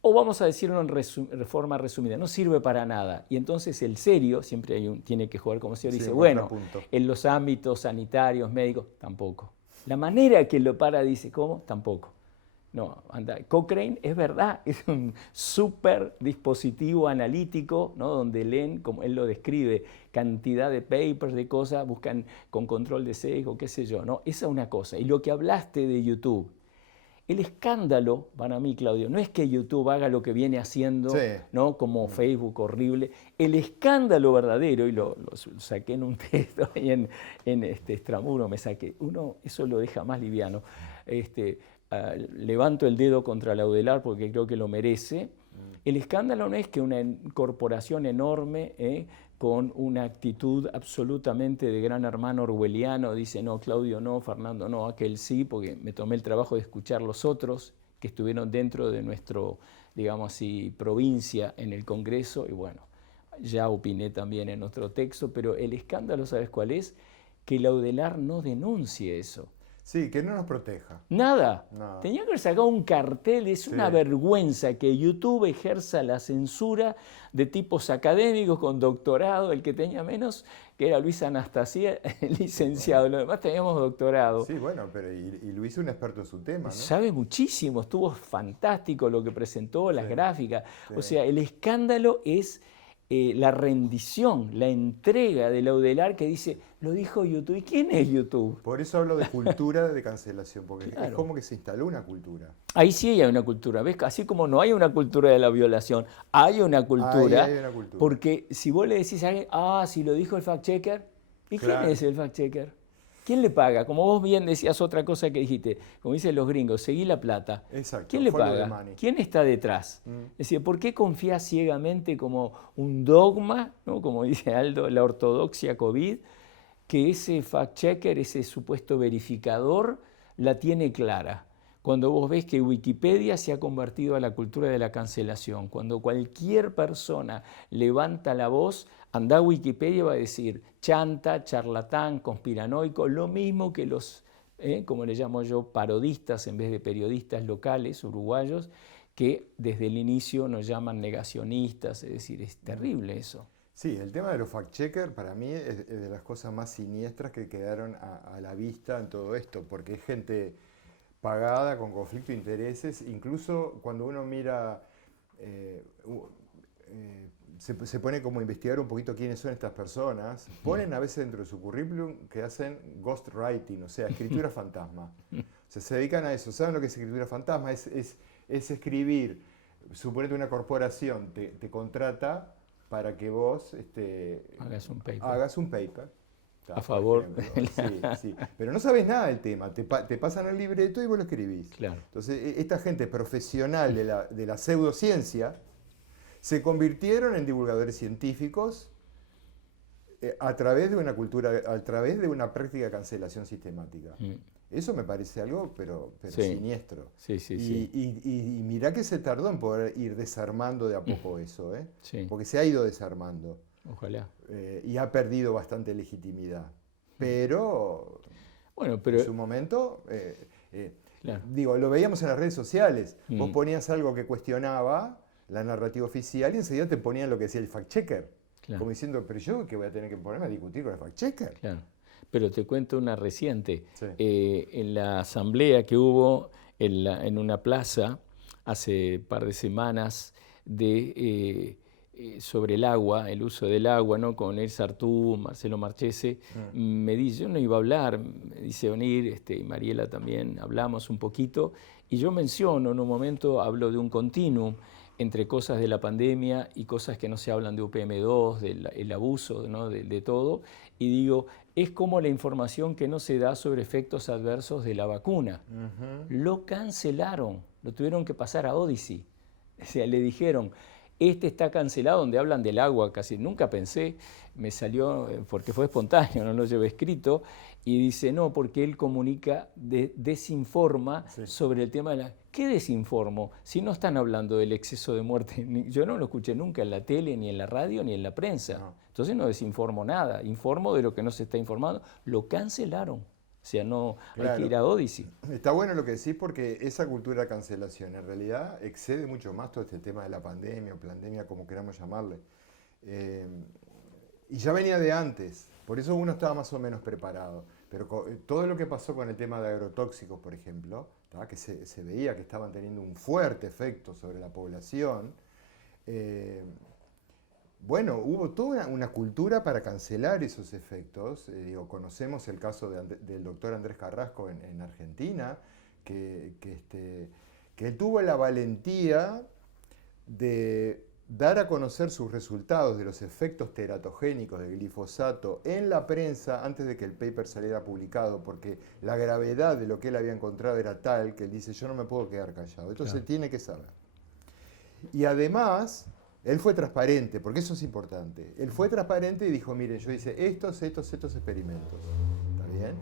o vamos a decirlo en forma resumida, no sirve para nada. Y entonces el serio, siempre tiene que jugar como serio, dice, bueno, en los ámbitos sanitarios, médicos, tampoco. La manera que lo para dice, ¿cómo? Tampoco. No, anda. Cochrane es verdad, es un súper dispositivo analítico, ¿no? Donde leen, como él lo describe, cantidad de papers, de cosas, buscan con control de sesgo, qué sé yo, ¿no? Esa es una cosa. Y lo que hablaste de YouTube, El escándalo, para mí, Claudio, no es que YouTube haga lo que viene haciendo, Sí. ¿no? Como Facebook horrible. El escándalo verdadero, y lo saqué en un texto ahí en Extramuro, me saqué, eso lo deja más liviano. Levanto el dedo contra Laudelar porque creo que lo merece. El escándalo no es que una corporación enorme, con una actitud absolutamente de gran hermano orwelliano, dice no, Claudio no, Fernando no, aquel sí, porque me tomé el trabajo de escuchar los otros que estuvieron dentro de nuestro, digamos así, provincia en el Congreso, y bueno, ya opiné también en otro texto, pero el escándalo, ¿sabes cuál es? Que Laudelar no denuncie eso. Sí, que no nos proteja. Nada. Nada. Tenía que haber sacado un cartel. Es una vergüenza que YouTube ejerza la censura de tipos académicos con doctorado. El que tenía menos, que era Luis Anastasia, licenciado. Bueno. Los demás teníamos doctorado. Sí, bueno, pero y Luis es un experto en su tema, ¿no? Sabe muchísimo, estuvo fantástico lo que presentó, las gráficas. Sí. O sea, el escándalo es la rendición, la entrega de Laudelar que dice, lo dijo YouTube. ¿Y quién es YouTube? Por eso hablo de cultura de cancelación, porque Claro. es como que se instaló una cultura. Ahí sí hay una cultura, ¿ves? Así como no hay una cultura de la violación, hay una cultura. Ahí hay una cultura. Porque si vos le decís a alguien, si lo dijo el fact-checker, ¿y Claro. quién es el fact-checker? ¿Quién le paga? Como vos bien decías otra cosa que dijiste, como dicen los gringos, seguí la plata. Exacto. ¿Quién le Follow the paga? money. ¿Quién está detrás? Es decir, ¿por qué confías ciegamente como un dogma, ¿no? Como dice Aldo, la ortodoxia COVID, que ese fact-checker, ese supuesto verificador, la tiene clara? Cuando vos ves que Wikipedia se ha convertido a la cultura de la cancelación, cuando cualquier persona levanta la voz, anda a Wikipedia y va a decir chanta, charlatán, conspiranoico, lo mismo que los, como le llamo yo, parodistas en vez de periodistas locales, uruguayos, que desde el inicio nos llaman negacionistas, es decir, es terrible eso. Sí, el tema de los fact-checkers para mí es de las cosas más siniestras que quedaron a la vista en todo esto, porque es gente pagada con conflicto de intereses, incluso cuando uno mira, se pone como a investigar un poquito quiénes son estas personas, ponen a veces dentro de su currículum que hacen ghostwriting, o sea, escritura fantasma. O sea, se dedican a eso. ¿Saben lo que es escritura fantasma? Es escribir, suponete una corporación te contrata para que vos hagas un paper. A favor. Sí. Pero no sabes nada del tema, te pasan el libreto y vos lo escribís. Claro. Entonces, esta gente profesional de la pseudociencia se convirtieron en divulgadores científicos a través de una cultura, a través de una práctica de cancelación sistemática. Eso me parece algo, pero sí. siniestro. Sí. Y mirá que se tardó en poder ir desarmando de a poco eso, Sí. porque se ha ido desarmando. Ojalá. Y ha perdido bastante legitimidad. Pero, bueno, pero en su momento, claro. digo, lo veíamos en las redes sociales. Vos ponías algo que cuestionaba la narrativa oficial y enseguida te ponían lo que decía el fact-checker. Claro. Como diciendo, pero yo que voy a tener que ponerme a discutir con el fact-checker. Claro. Pero te cuento una reciente. Sí. En la asamblea que hubo en una plaza hace un par de semanas sobre el agua, el uso del agua, ¿no? Con El Sartú, Marcelo Marchese, me dice, yo no iba a hablar, me dice venir, y Mariela también, hablamos un poquito, y yo menciono en un momento, hablo de un continuum entre cosas de la pandemia y cosas que no se hablan de UPM2, del abuso, ¿no? de todo, y digo, es como la información que no se da sobre efectos adversos de la vacuna. Lo cancelaron, lo tuvieron que pasar a Odyssey. O sea, le dijeron, está cancelado, donde hablan del agua, casi nunca pensé, me salió porque fue espontáneo, no lo llevé escrito, y dice, no, porque él comunica, desinforma sobre el tema de la... ¿Qué desinformo? Si no están hablando del exceso de muerte, yo no lo escuché nunca en la tele, ni en la radio, ni en la prensa. No. Entonces no desinformo nada, informo de lo que no se está informando. Lo cancelaron. O sea, no claro. Hay que ir a Odyssey. Está bueno lo que decís porque esa cultura de cancelación en realidad excede mucho más todo este tema de la pandemia o pandemia, como queramos llamarle. Y ya venía de antes, por eso uno estaba más o menos preparado. Pero todo lo que pasó con el tema de agrotóxicos, por ejemplo, que se veía que estaban teniendo un fuerte efecto sobre la población, bueno, hubo toda una cultura para cancelar esos efectos. Conocemos el caso del doctor Andrés Carrasco en Argentina, que él tuvo la valentía de dar a conocer sus resultados de los efectos teratogénicos del glifosato en la prensa antes de que el paper saliera publicado, porque la gravedad de lo que él había encontrado era tal que él dice, yo no me puedo quedar callado, esto se tiene que saber. Y además, él fue transparente, porque eso es importante. Él fue transparente y dijo, miren, yo hice estos experimentos. ¿Está bien?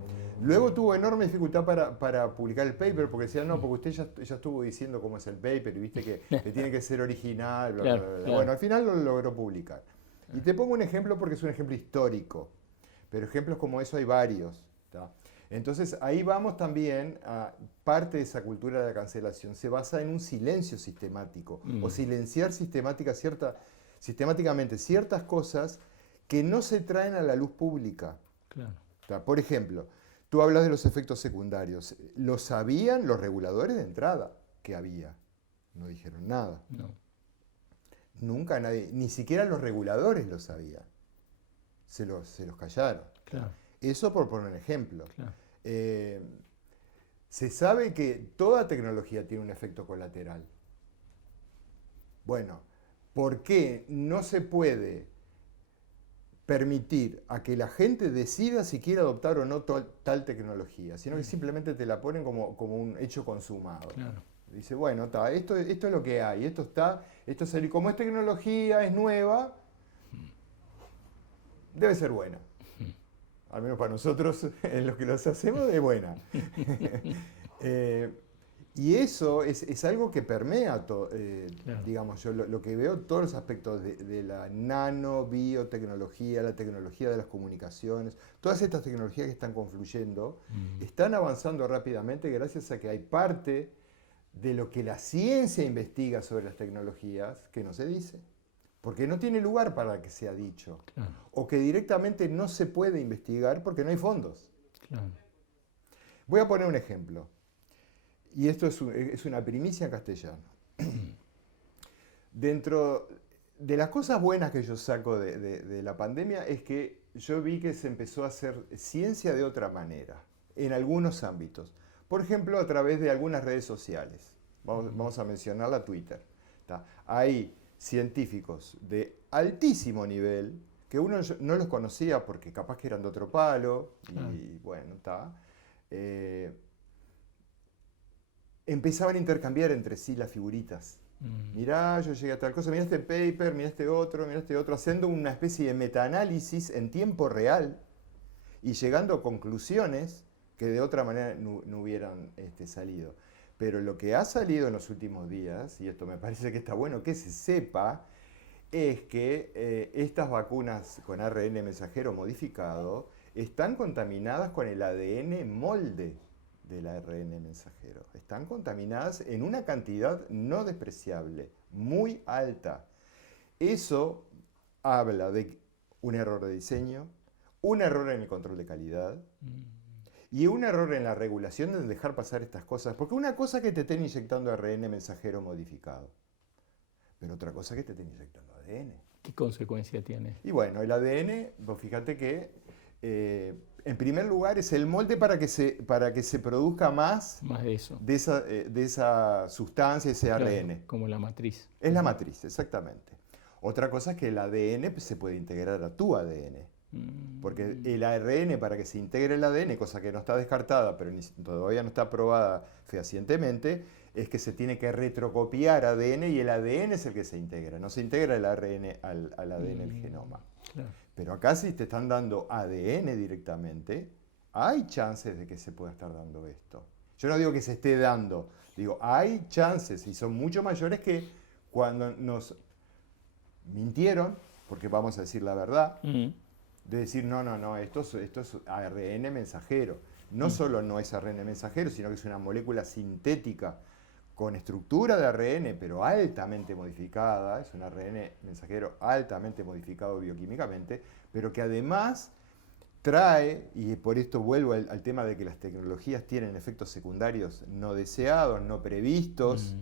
Luego tuvo enorme dificultad para publicar el paper, porque decía, no, porque usted ya estuvo diciendo cómo es el paper, y viste que tiene que ser original, bla, Claro, bla, bla. claro. Bueno, al final lo logró publicar. Y te pongo un ejemplo porque es un ejemplo histórico, pero ejemplos como eso hay varios. ¿Tá? Entonces ahí vamos también a parte de esa cultura de la cancelación, se basa en un silencio sistemático, o silenciar sistemáticamente ciertas cosas que no se traen a la luz pública. Claro. ¿Tá? Por ejemplo, tú hablas de los efectos secundarios. ¿Lo sabían los reguladores de entrada que había? No dijeron nada. No. Nunca nadie, ni siquiera los reguladores lo sabían. Se los callaron. Claro. Eso por poner un ejemplo. Claro. Se sabe que toda tecnología tiene un efecto colateral. Bueno, ¿por qué no se puede permitir a que la gente decida si quiere adoptar o no tal tecnología, sino que simplemente te la ponen como un hecho consumado? Claro. Dice, bueno, esto es lo que hay, como es tecnología, es nueva, debe ser buena. Al menos para nosotros, en lo que los hacemos, es buena. Y eso es algo que permea, Claro. digamos, yo lo que veo, todos los aspectos de la nanobiotecnología, la tecnología de las comunicaciones, todas estas tecnologías que están confluyendo, están avanzando rápidamente gracias a que hay parte de lo que la ciencia investiga sobre las tecnologías que no se dice, porque no tiene lugar para que sea dicho, Claro. o que directamente no se puede investigar porque no hay fondos. Claro. Voy a poner un ejemplo. Y esto es una primicia en castellano. Dentro de las cosas buenas que yo saco de la pandemia es que yo vi que se empezó a hacer ciencia de otra manera, en algunos ámbitos. Por ejemplo, a través de algunas redes sociales. Vamos a mencionar la Twitter. ¿Tá? Hay científicos de altísimo nivel que uno no los conocía porque capaz que eran de otro palo. Y bueno, está. Empezaban a intercambiar entre sí las figuritas. Mirá, yo llegué a tal cosa, mirá este paper, mirá este otro, haciendo una especie de metaanálisis en tiempo real y llegando a conclusiones que de otra manera no hubieran salido. Pero lo que ha salido en los últimos días, y esto me parece que está bueno que se sepa, es que estas vacunas con ARN mensajero modificado están contaminadas con el ADN molde del ARN mensajero. Están contaminadas en una cantidad no despreciable, muy alta. Eso habla de un error de diseño, un error en el control de calidad y un error en la regulación de dejar pasar estas cosas. Porque una cosa es que te estén inyectando ARN mensajero modificado, pero otra cosa es que te estén inyectando ADN. ¿Qué consecuencia tiene? Y bueno, el ADN, vos fíjate que en primer lugar es el molde para que se produzca más de eso. De esa sustancia, ese ARN. Claro, como la matriz. Es la matriz, exactamente. Otra cosa es que el ADN se puede integrar a tu ADN. Porque el ARN, para que se integre el ADN, cosa que no está descartada, pero todavía no está probada fehacientemente, es que se tiene que retrocopiar ADN y el ADN es el que se integra. No se integra el ARN al ADN del genoma. Claro. Pero acá si te están dando ADN directamente, hay chances de que se pueda estar dando esto. Yo no digo que se esté dando, digo, hay chances y son mucho mayores que cuando nos mintieron, porque vamos a decir la verdad, de decir, no, esto es ARN mensajero. No solo no es ARN mensajero, sino que es una molécula sintética con estructura de ARN, pero altamente modificada, es un ARN mensajero altamente modificado bioquímicamente, pero que además trae, y por esto vuelvo al tema de que las tecnologías tienen efectos secundarios no deseados, no previstos,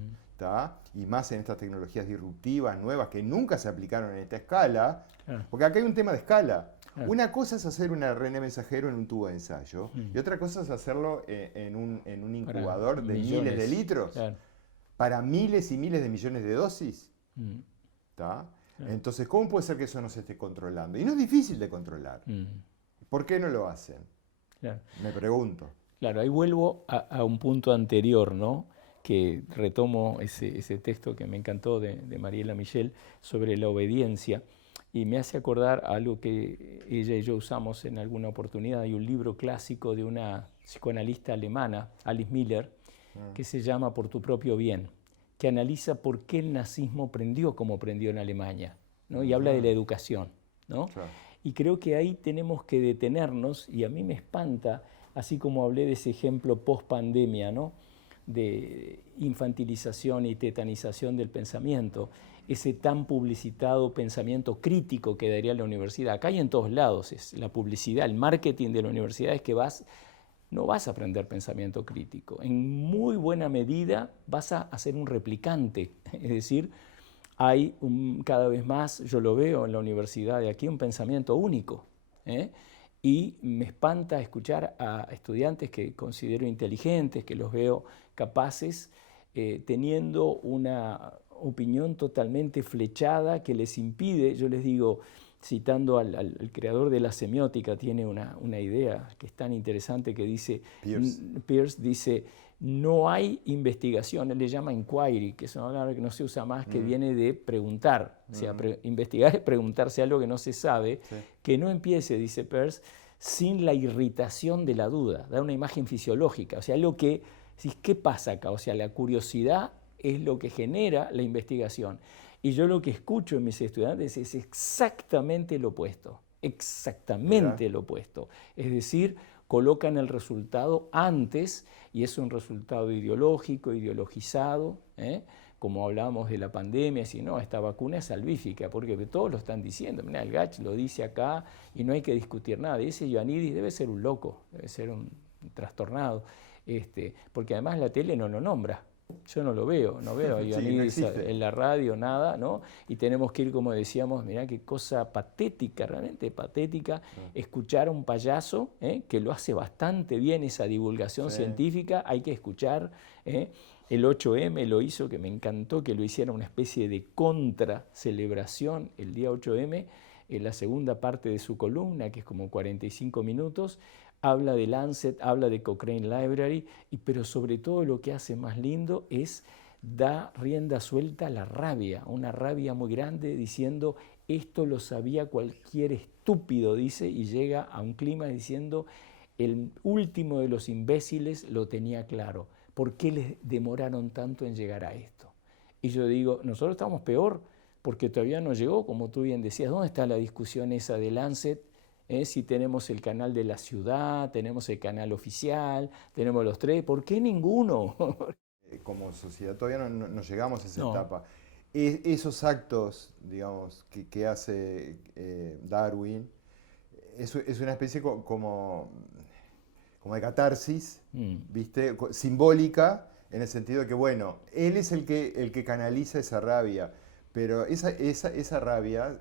y más en estas tecnologías disruptivas, nuevas, que nunca se aplicaron en esta escala, porque acá hay un tema de escala. Claro. Una cosa es hacer una RNA mensajero en un tubo de ensayo y otra cosa es hacerlo en un Para incubador de miles de millones. litros Claro. para miles y miles de millones de dosis. Mm, ¿Tá? claro. Entonces, ¿cómo puede ser que eso no se esté controlando? Y no es difícil de controlar. Mm, ¿Por qué no lo hacen? claro. Me pregunto. Claro, ahí vuelvo a un punto anterior, ¿no? Que retomo ese texto que me encantó de Mariela Michel sobre la obediencia y me hace acordar algo que ella y yo usamos en alguna oportunidad. Hay un libro clásico de una psicoanalista alemana, Alice Miller, que se llama Por tu propio bien, que analiza por qué el nazismo prendió como prendió en Alemania, ¿no? Y habla de la educación, ¿no? Claro. Y creo que ahí tenemos que detenernos, y a mí me espanta, así como hablé de ese ejemplo post-pandemia, ¿no? De infantilización y tetanización del pensamiento, ese tan publicitado pensamiento crítico que daría la universidad. Acá y en todos lados es la publicidad, el marketing de la universidad es que no vas a aprender pensamiento crítico. En muy buena medida vas a ser un replicante, es decir, hay cada vez más, yo lo veo en la universidad de aquí, un pensamiento único. ¿eh? Y me espanta escuchar a estudiantes que considero inteligentes, que los veo capaces, teniendo una opinión totalmente flechada que les impide, yo les digo, citando al creador de la semiótica, tiene una idea que es tan interesante que dice, Peirce dice, no hay investigación, él le llama inquiry, que es una palabra que no se usa más, que viene de preguntar. O sea, investigar es preguntarse algo que no se sabe, que no empiece, dice Peirce, sin la irritación de la duda, da una imagen fisiológica. O sea, algo que, ¿qué pasa acá? O sea, la curiosidad es lo que genera la investigación. Y yo lo que escucho en mis estudiantes es exactamente lo opuesto, exactamente lo opuesto. Es decir, colocan el resultado antes y es un resultado ideológico, ideologizado, como hablábamos de la pandemia, si no, esta vacuna es salvífica, porque todos lo están diciendo, mira, el Gach lo dice acá y no hay que discutir nada. Y ese Ioannidis debe ser un loco, debe ser un trastornado, porque además la tele no lo nombra. Yo no lo veo, no veo a Ioannidis en la radio, nada, ¿no? Y tenemos que ir, como decíamos, mirá qué cosa patética, realmente patética, escuchar a un payaso que lo hace bastante bien esa divulgación científica, hay que escuchar, el 8M lo hizo, que me encantó que lo hiciera una especie de contra-celebración el día 8M, en la segunda parte de su columna, que es como 45 minutos, habla de Lancet, habla de Cochrane Library, pero sobre todo lo que hace más lindo es da rienda suelta a la rabia, una rabia muy grande diciendo esto lo sabía cualquier estúpido, dice, y llega a un clima diciendo el último de los imbéciles lo tenía claro. ¿Por qué les demoraron tanto en llegar a esto? Y yo digo, nosotros estamos peor porque todavía no llegó, como tú bien decías, ¿dónde está la discusión esa de Lancet? Si tenemos el canal de la ciudad, tenemos el canal oficial, tenemos los tres, ¿por qué ninguno? Como sociedad todavía no llegamos a esa etapa. Esos actos, digamos, que hace Darwin, es una especie como de catarsis, ¿viste? Simbólica, en el sentido de que, bueno, él es el que canaliza esa rabia. Pero esa rabia,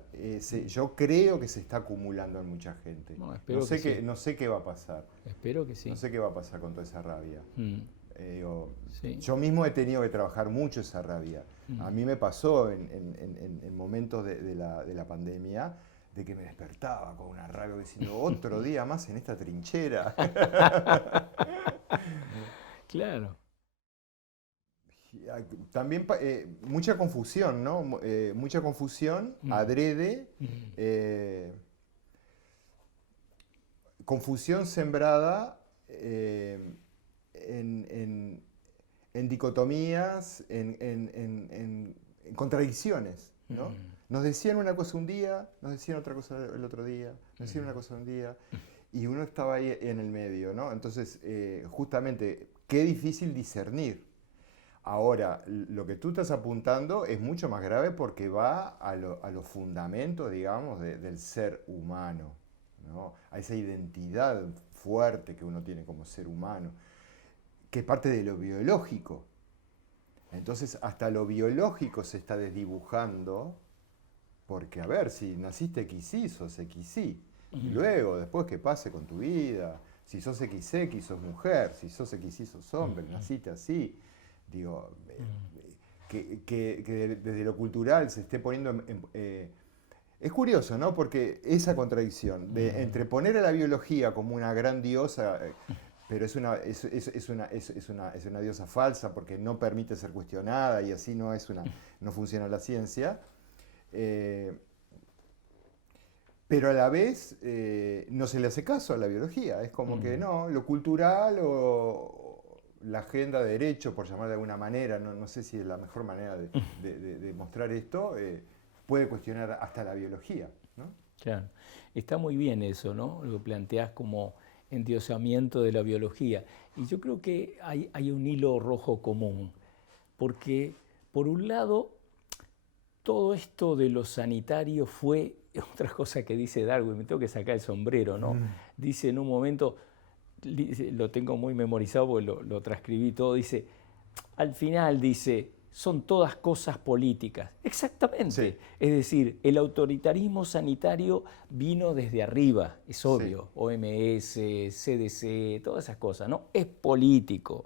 yo creo que se está acumulando en mucha gente. No sé qué va a pasar. Espero que sí. No sé qué va a pasar con toda esa rabia. Sí. Yo mismo he tenido que trabajar mucho esa rabia. A mí me pasó en momentos de la pandemia de que me despertaba con una rabia diciendo otro día más en esta trinchera. Claro. También mucha confusión, ¿no? Mucha confusión, adrede, confusión sembrada en dicotomías, en contradicciones, ¿no? Nos decían una cosa un día, nos decían otra cosa el otro día, nos decían una cosa un día, y uno estaba ahí en el medio, ¿no? Entonces, justamente, qué difícil discernir. Ahora, lo que tú estás apuntando es mucho más grave porque va a los fundamentos, digamos, del ser humano, ¿no? A esa identidad fuerte que uno tiene como ser humano, que es parte de lo biológico. Entonces, hasta lo biológico se está desdibujando, porque, a ver, si naciste XY, sos XY. Y luego, después que pase con tu vida, si sos XX sos mujer, si sos XY sos hombre, naciste así. Digo, que desde lo cultural se esté poniendo es curioso, ¿no? Porque esa contradicción entre poner a la biología como una gran diosa, pero es una diosa falsa porque no permite ser cuestionada y así no funciona la ciencia. Pero a la vez no se le hace caso a la biología. Es como que no, lo cultural o la agenda de derecho, por llamar de alguna manera, no sé si es la mejor manera de mostrar esto, puede cuestionar hasta la biología, ¿no? Claro, está muy bien eso, ¿no? Lo planteás como endiosamiento de la biología. Y yo creo que hay un hilo rojo común, porque por un lado, todo esto de lo sanitario fue otra cosa que dice Darwin, me tengo que sacar el sombrero, ¿no? Dice en un momento, lo tengo muy memorizado porque lo transcribí todo, dice, al final dice, son todas cosas políticas. Exactamente. Sí. Es decir, el autoritarismo sanitario vino desde arriba, es obvio, sí. OMS, CDC, todas esas cosas, ¿no? Es político.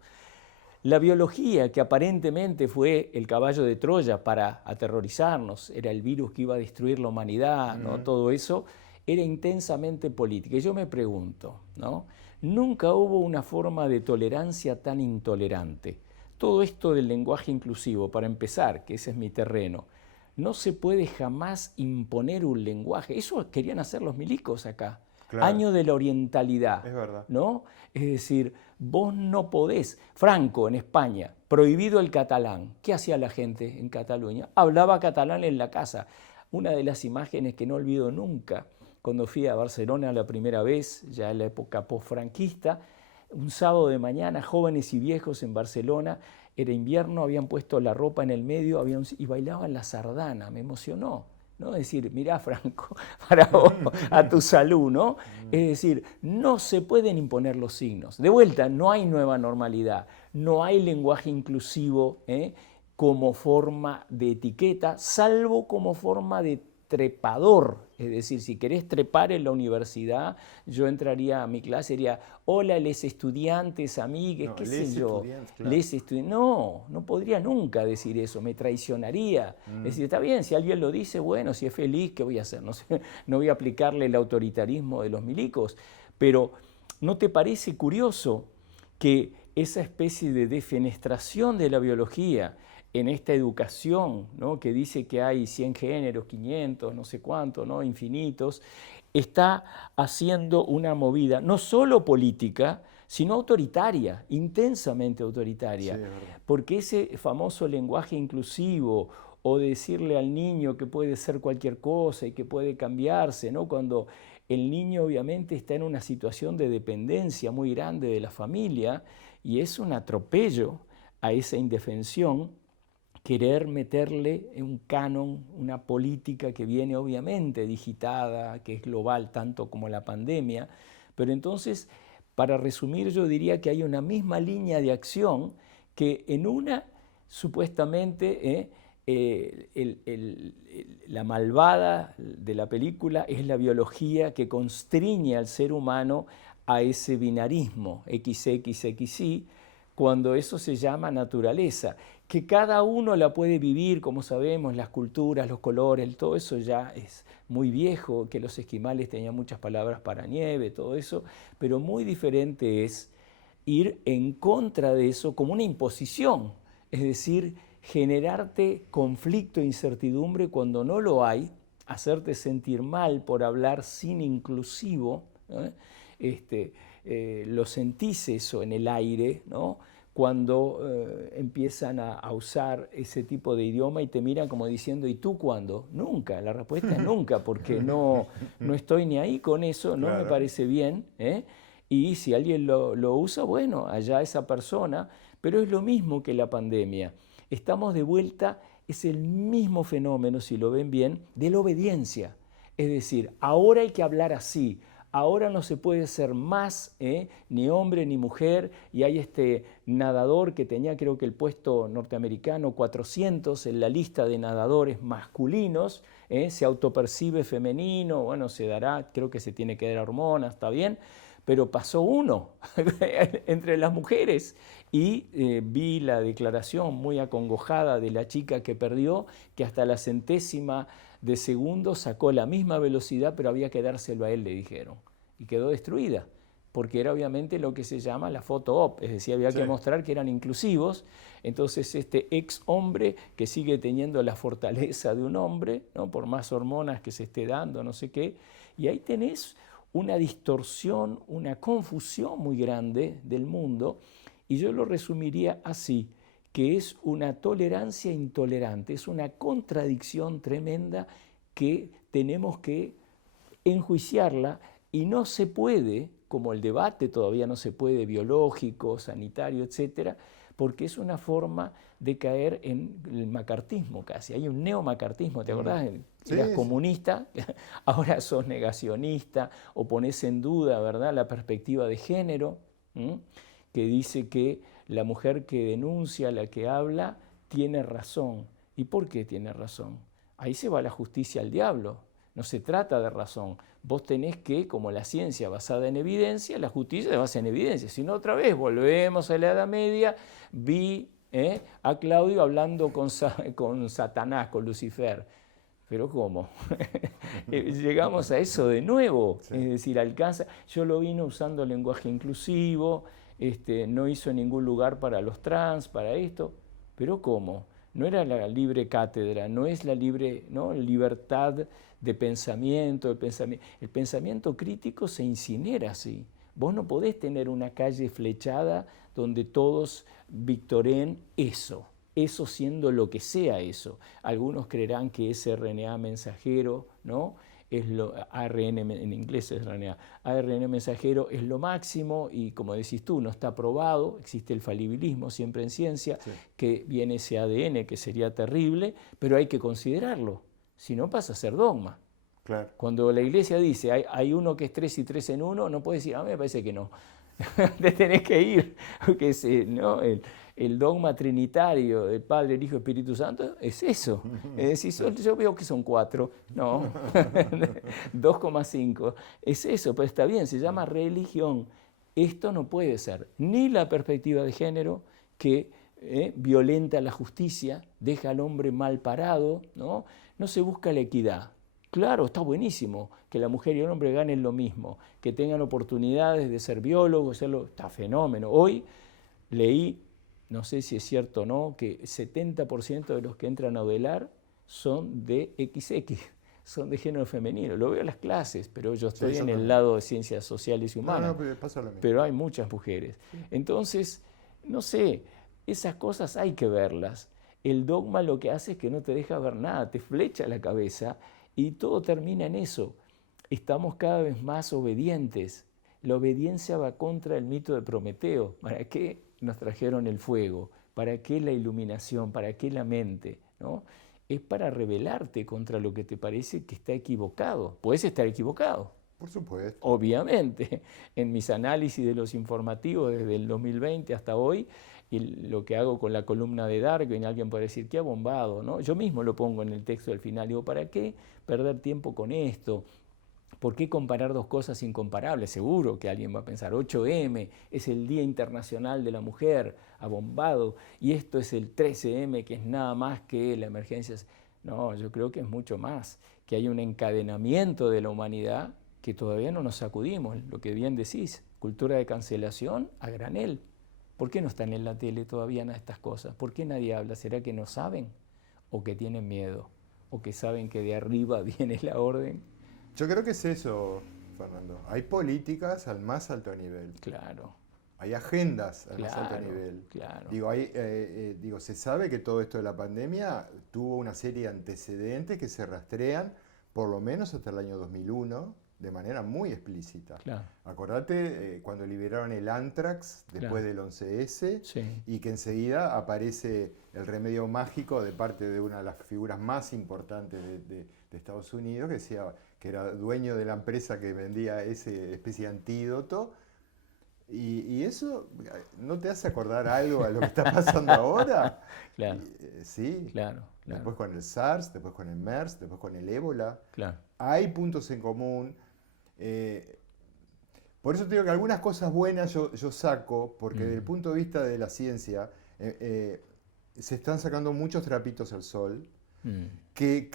La biología, que aparentemente fue el caballo de Troya para aterrorizarnos, era el virus que iba a destruir la humanidad, ¿no? Todo eso era intensamente política. Y yo me pregunto, ¿no? Nunca hubo una forma de tolerancia tan intolerante. Todo esto del lenguaje inclusivo, para empezar, que ese es mi terreno, no se puede jamás imponer un lenguaje. Eso querían hacer los milicos acá. Claro. Año de la orientalidad. Es verdad. ¿No? Es decir, vos no podés. Franco, en España, prohibido el catalán. ¿Qué hacía la gente en Cataluña? Hablaba catalán en la casa. Una de las imágenes que no olvido nunca, cuando fui a Barcelona la primera vez, ya en la época postfranquista, un sábado de mañana, jóvenes y viejos en Barcelona, era invierno, habían puesto la ropa en el medio y bailaban la sardana, me emocionó, ¿no? Es decir, mirá Franco, para vos, a tu salud, ¿no? Es decir, no se pueden imponer los signos. De vuelta, no hay nueva normalidad, no hay lenguaje inclusivo como forma de etiqueta, salvo como forma de trepador, es decir, si querés trepar en la universidad, yo entraría a mi clase y diría, hola, les estudiantes, amigues, qué sé yo. Claro. No podría nunca decir eso, me traicionaría. Es decir, está bien, si alguien lo dice, bueno, si es feliz, ¿qué voy a hacer? No sé, no voy a aplicarle el autoritarismo de los milicos, pero ¿no te parece curioso que esa especie de defenestración de la biología en esta educación, ¿no? Que dice que hay 100 géneros, 500, no sé cuántos, ¿no? Infinitos, está haciendo una movida no solo política, sino autoritaria, intensamente autoritaria? Sí, porque ese famoso lenguaje inclusivo o decirle al niño que puede ser cualquier cosa y que puede cambiarse, ¿no? Cuando el niño obviamente está en una situación de dependencia muy grande de la familia y es un atropello a esa indefensión querer meterle un canon, una política que viene obviamente digitada, que es global tanto como la pandemia, pero entonces, para resumir, yo diría que hay una misma línea de acción que en una, supuestamente, la malvada de la película es la biología que constriñe al ser humano a ese binarismo, XXXY, cuando eso se llama naturaleza, que cada uno la puede vivir, como sabemos, las culturas, los colores, todo eso ya es muy viejo, que los esquimales tenían muchas palabras para nieve, todo eso, pero muy diferente es ir en contra de eso como una imposición, es decir, generarte conflicto e incertidumbre cuando no lo hay, hacerte sentir mal por hablar sin inclusivo, ¿no? Lo sentís eso en el aire, ¿no? Cuando empiezan a usar ese tipo de idioma y te miran como diciendo, ¿y tú cuándo? Nunca, la respuesta es nunca, porque no estoy ni ahí con eso, no, claro, me parece bien, y si alguien lo usa, bueno, allá esa persona, pero es lo mismo que la pandemia. Estamos de vuelta, es el mismo fenómeno, si lo ven bien, de la obediencia. Es decir, ahora hay que hablar así, ahora no se puede ser más, ni hombre ni mujer, y hay este nadador que tenía creo que el puesto norteamericano 400 en la lista de nadadores masculinos, se autopercibe femenino, bueno, se dará, creo que se tiene que dar hormonas, está bien, pero pasó uno entre las mujeres y vi la declaración muy acongojada de la chica que perdió, que hasta la centésima de segundo sacó la misma velocidad, pero había que dárselo a él, le dijeron, y quedó destruida, porque era obviamente lo que se llama la photo op, es decir, había que mostrar que eran inclusivos. Entonces este ex hombre que sigue teniendo la fortaleza de un hombre, ¿no? Por más hormonas que se esté dando, no sé qué, y ahí tenés una distorsión, una confusión muy grande del mundo, y yo lo resumiría así, que es una tolerancia intolerante, es una contradicción tremenda que tenemos que enjuiciarla, y no se puede, como el debate todavía no se puede, biológico, sanitario, etcétera, porque es una forma de caer en el macartismo casi. Hay un neomacartismo, ¿te acordás? Eras comunista, ahora sos negacionista, o pones en duda, ¿verdad?, la perspectiva de género, que dice que la mujer que denuncia, la que habla, tiene razón. ¿Y por qué tiene razón? Ahí se va la justicia al diablo. No se trata de razón. Vos tenés que, como la ciencia basada en evidencia, la justicia se basa en evidencia. Si no, otra vez volvemos a la Edad Media, vi a Claudio hablando con Satanás, con Lucifer. Pero ¿cómo? Llegamos a eso de nuevo. Sí. Es decir, alcanza. Yo lo vino usando lenguaje inclusivo, no hizo ningún lugar para los trans, para esto. Pero ¿cómo? No era la libre cátedra, no es la libre, ¿no?, libertad de pensamiento. El pensamiento crítico se incinera así. Vos no podés tener una calle flechada donde todos victoreen eso siendo lo que sea eso. Algunos creerán que ese RNA mensajero, ¿no?, es lo, ARN en inglés es RNA, ARN mensajero es lo máximo, y como decís tú, no está probado, existe el falibilismo siempre en ciencia, sí, que viene ese ADN que sería terrible, pero hay que considerarlo, si no pasa a ser dogma. Claro. Cuando la iglesia dice hay uno que es 3 y 3 en 1, no puedes decir, a mí me parece que no. Te tenés que ir, porque ¿no?, el dogma trinitario del Padre, el Hijo y Espíritu Santo es eso. Es decir, yo veo que son 4, no, 2,5. Es eso, pero está bien, se llama religión. Esto no puede ser ni la perspectiva de género, que violenta la justicia, deja al hombre mal parado, ¿no? No se busca la equidad. Claro, está buenísimo que la mujer y el hombre ganen lo mismo, que tengan oportunidades de ser biólogos, está fenómeno. Hoy leí, no sé si es cierto o no, que 70% de los que entran a Odelar son de XX, son de género femenino. Lo veo en las clases, pero yo estoy en el lado de ciencias sociales y humanas. Pero hay muchas mujeres. Sí. Entonces, no sé, esas cosas hay que verlas. El dogma lo que hace es que no te deja ver nada, te flecha la cabeza, y todo termina en eso. Estamos cada vez más obedientes. La obediencia va contra el mito de Prometeo. ¿Para qué nos trajeron el fuego? ¿Para qué la iluminación? ¿Para qué la mente? ¿No? Es para rebelarte contra lo que te parece que está equivocado. Puedes estar equivocado. Por supuesto. Obviamente. En mis análisis de los informativos desde el 2020 hasta hoy, y lo que hago con la columna de Darwin, alguien puede decir, qué abombado, ¿no? Yo mismo lo pongo en el texto del final. Digo, ¿para qué perder tiempo con esto? ¿Por qué comparar dos cosas incomparables? Seguro que alguien va a pensar, 8M es el Día Internacional de la Mujer, abombado, y esto es el 13M, que es nada más que la emergencia. No, yo creo que es mucho más, que hay un encadenamiento de la humanidad que todavía no nos sacudimos, lo que bien decís, cultura de cancelación a granel. ¿Por qué no están en la tele todavía estas cosas? ¿Por qué nadie habla? ¿Será que no saben? ¿O que tienen miedo? ¿O que saben que de arriba viene la orden? Yo creo que es eso, Fernando. Hay políticas al más alto nivel. Claro. Hay agendas al más alto nivel. Claro. Digo, se sabe que todo esto de la pandemia tuvo una serie de antecedentes que se rastrean por lo menos hasta el año 2001, de manera muy explícita. Claro. Acordate cuando liberaron el Anthrax después del 11S, sí, y que enseguida aparece el remedio mágico de parte de una de las figuras más importantes de Estados Unidos, que decía que era dueño de la empresa que vendía esa especie de antídoto. Y eso, ¿no te hace acordar algo a lo que está pasando ahora? Claro, Sí, claro, claro, después con el SARS, después con el MERS, después con el ébola. claro. Hay puntos en común. eh, por eso te digo que algunas cosas buenas yo saco, porque desde el Mm, punto de vista de la ciencia, se están sacando muchos trapitos al sol, mm, que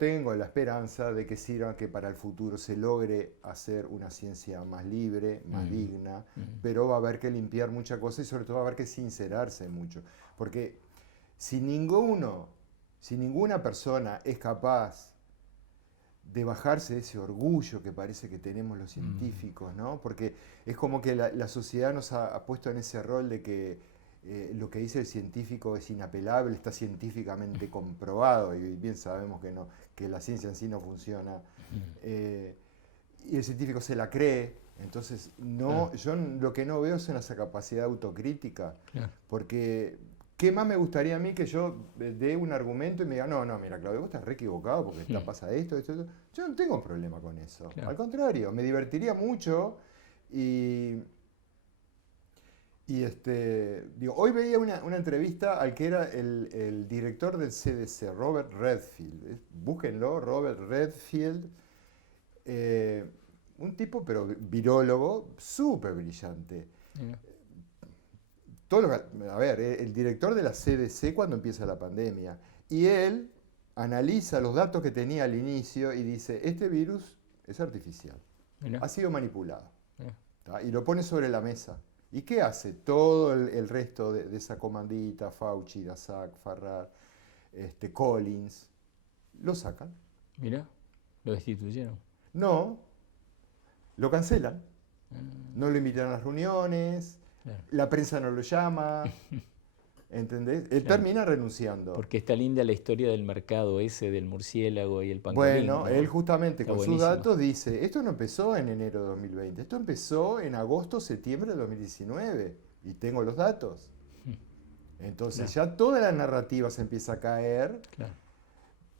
tengo la esperanza de que sirvan que para el futuro se logre hacer una ciencia más libre, más mm, digna, mm, pero va a haber que limpiar muchas cosas y sobre todo va a haber que sincerarse mucho. Porque si ninguno, si ninguna persona es capaz de bajarse de ese orgullo que parece que tenemos los mm, científicos, ¿no? Porque es como que la sociedad nos ha puesto en ese rol de que lo que dice el científico es inapelable, está científicamente comprobado, y bien sabemos que no, que la ciencia en sí no funciona. eh, y el científico se la cree, entonces claro, no, yo lo que no veo es esa capacidad autocrítica, claro, porque ¿qué más me gustaría a mí que yo dé un argumento y me diga, no, no, mira, Claudio, vos estás re equivocado porque mm, pasa esto, esto, esto? Yo no tengo problema con eso. claro. Al contrario, me divertiría mucho y, digo, hoy veía una entrevista al que era el director del CDC, Robert Redfield. Búsquenlo, Robert Redfield. eh, un tipo, pero virólogo, súper brillante. Mira, A ver, el director de la CDC cuando empieza la pandemia. Y él analiza los datos que tenía al inicio y dice, este virus es artificial, mira, ha sido manipulado. mira, ¿Tá? Y lo pone sobre la mesa. ¿Y qué hace todo el resto de esa comandita, Fauci, Daszak, Farrar, Collins? Lo sacan. mira, lo destituyeron. No, lo cancelan. Ah, No lo invitan a las reuniones, claro, la prensa no lo llama, ¿entendés? Él claro. termina renunciando. Porque está linda la historia del mercado ese del murciélago y el pangolín, Bueno, él ¿no? justamente Está con sus buenísimo. datos dice, esto no empezó en enero de 2020, esto empezó en agosto, septiembre de 2019 y tengo los datos. Entonces Claro, ya toda la narrativa se empieza a caer. claro.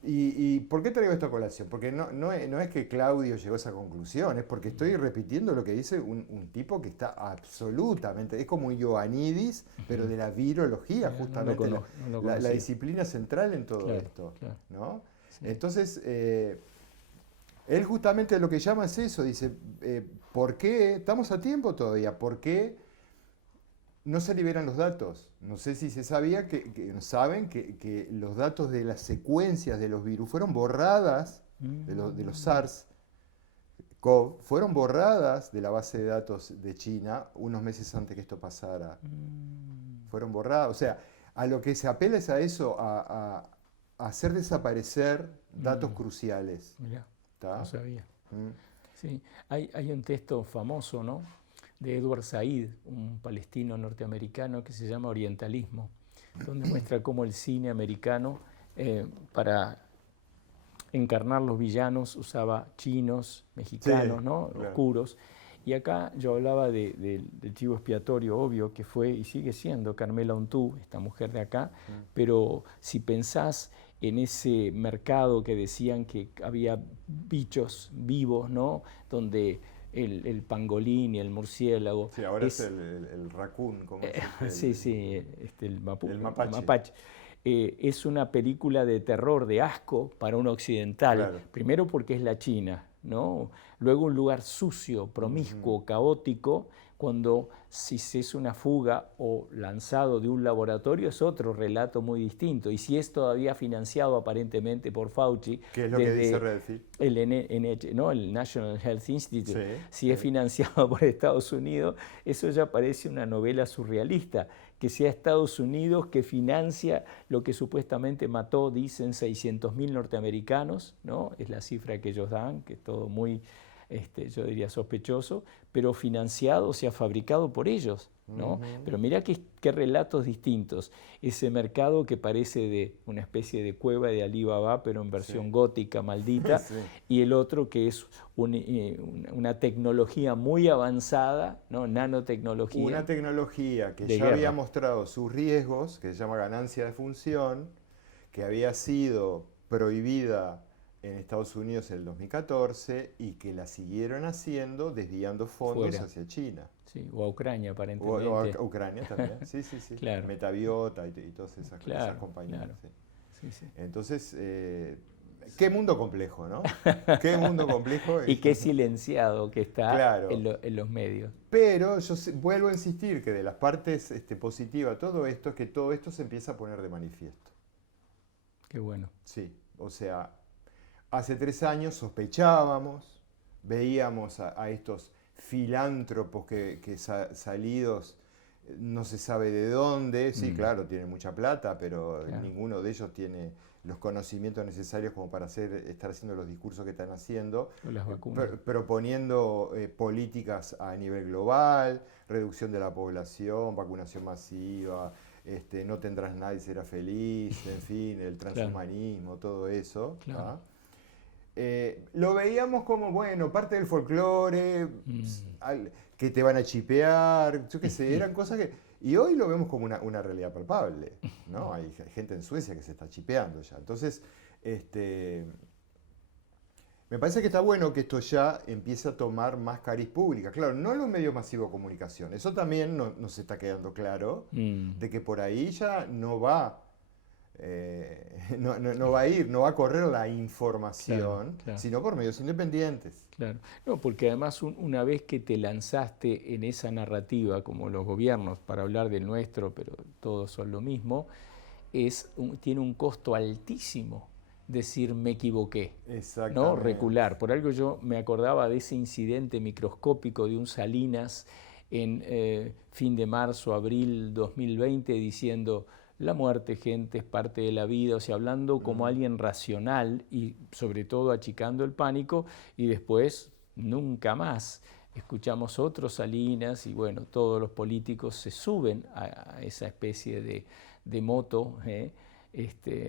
¿Y por qué traigo esto a colación? Porque no es que Claudio llegó a esa conclusión, es porque estoy repitiendo lo que dice un tipo que está absolutamente, es como Ioannidis, pero de la virología, Mira, no lo justamente no lo la conocía. disciplina central en todo Claro, esto, claro. ¿no? Sí. Entonces, él justamente lo que llama es eso, dice, ¿por qué? Estamos a tiempo todavía, ¿por qué no se liberan los datos? No sé si se sabía saben que los datos de las secuencias de los virus fueron borradas, de los Mm, SARS-CoV, fueron borradas de la base de datos de China unos meses antes que esto pasara. mm, Fueron borradas. O sea, a lo que se apela es a eso, a hacer desaparecer datos mm. cruciales. Mira, no ¿Tá? sabía. Mm. Sí, hay un texto famoso, ¿no? De Edward Said, un palestino norteamericano que se llama Orientalismo, donde muestra cómo el cine americano para encarnar los villanos usaba chinos, Sí, mexicanos, ¿no? claro. Oscuros. Y acá yo hablaba del chivo expiatorio, obvio, que fue y sigue siendo Carmela Untú, esta mujer de acá, Mm. pero si pensás en ese mercado que decían que había bichos vivos, ¿no? Donde el pangolín y el murciélago Sí, ahora es es, el raccoon, como es sí, sí, el el mapache. mapache. Es una película de terror, de asco para un occidental. Claro. Primero porque es la China, ¿no? Luego un lugar sucio, Ujú. promiscuo, caótico, cuando si es una fuga o lanzado de un laboratorio es otro relato muy distinto. Y si es todavía financiado aparentemente por Fauci, ¿Qué es lo que dice desde Redfield? el ¿no? El National Health Institute, Sí, si es sí. financiado por Estados Unidos, eso ya parece una novela surrealista, que sea Estados Unidos que financia lo que supuestamente mató, dicen, 600.000 norteamericanos, ¿no? Es la cifra que ellos dan, que es todo muy, yo diría, sospechoso, pero financiado, o sea, fabricado por ellos, ¿no? Ujú. Pero mira qué relatos distintos. Ese mercado que parece de una especie de cueva de Alí Baba, pero en versión Sí, gótica, maldita, sí. y el otro que es una tecnología muy avanzada, ¿no? Una Nanotecnología tecnología que de ya había guerra. mostrado sus riesgos, que se llama ganancia de función, que había sido prohibida en Estados Unidos en el 2014 y que la siguieron haciendo desviando fondos Fuera. hacia China. Sí, o a Ucrania, O aparentemente. a Ucrania también, sí, sí, sí. Claro. Metabiota y todas esas Claro, compañías. claro. Sí. Sí, sí. Entonces, qué mundo complejo, ¿no? Qué mundo complejo. Y qué silenciado que está Claro. en los medios. Pero yo vuelvo a insistir que de las partes positivas de todo esto es que todo esto se empieza a poner de manifiesto. Qué bueno. Sí, o sea, hace 3 años sospechábamos, veíamos a estos filántropos que salidos no se sabe de dónde, sí, claro, tienen mucha plata, pero Claro. ninguno de ellos tiene los conocimientos necesarios como para estar haciendo los discursos que están haciendo, O las vacunas. proponiendo políticas a nivel global, reducción de la población, vacunación masiva, no tendrás nadie, será feliz, en fin, el transhumanismo, todo eso. Claro. ¿Ah? Lo veíamos como, bueno, parte del folclore, que te van a chipear, yo qué sé, eran cosas que... Y hoy lo vemos como una realidad palpable, ¿no? Hay gente en Suecia que se está chipeando ya. Entonces, me parece que está bueno que esto ya empiece a tomar más cariz pública. Claro, no en los medios masivos de comunicación, eso también nos está quedando claro, de que por ahí ya no va... no va a ir, no va a correr la información, Claro. sino por medios independientes. Claro. No, porque además una vez que te lanzaste en esa narrativa, como los gobiernos, para hablar del nuestro, pero todos son lo mismo, tiene un costo altísimo decir me equivoqué, ¿no? Recular. Por algo yo me acordaba de ese incidente microscópico de un Salinas en fin de marzo, abril 2020, diciendo... La muerte, gente, es parte de la vida, o sea, hablando como alguien racional y sobre todo achicando el pánico, y después nunca más escuchamos otros Salinas y bueno, todos los políticos se suben a esa especie de moto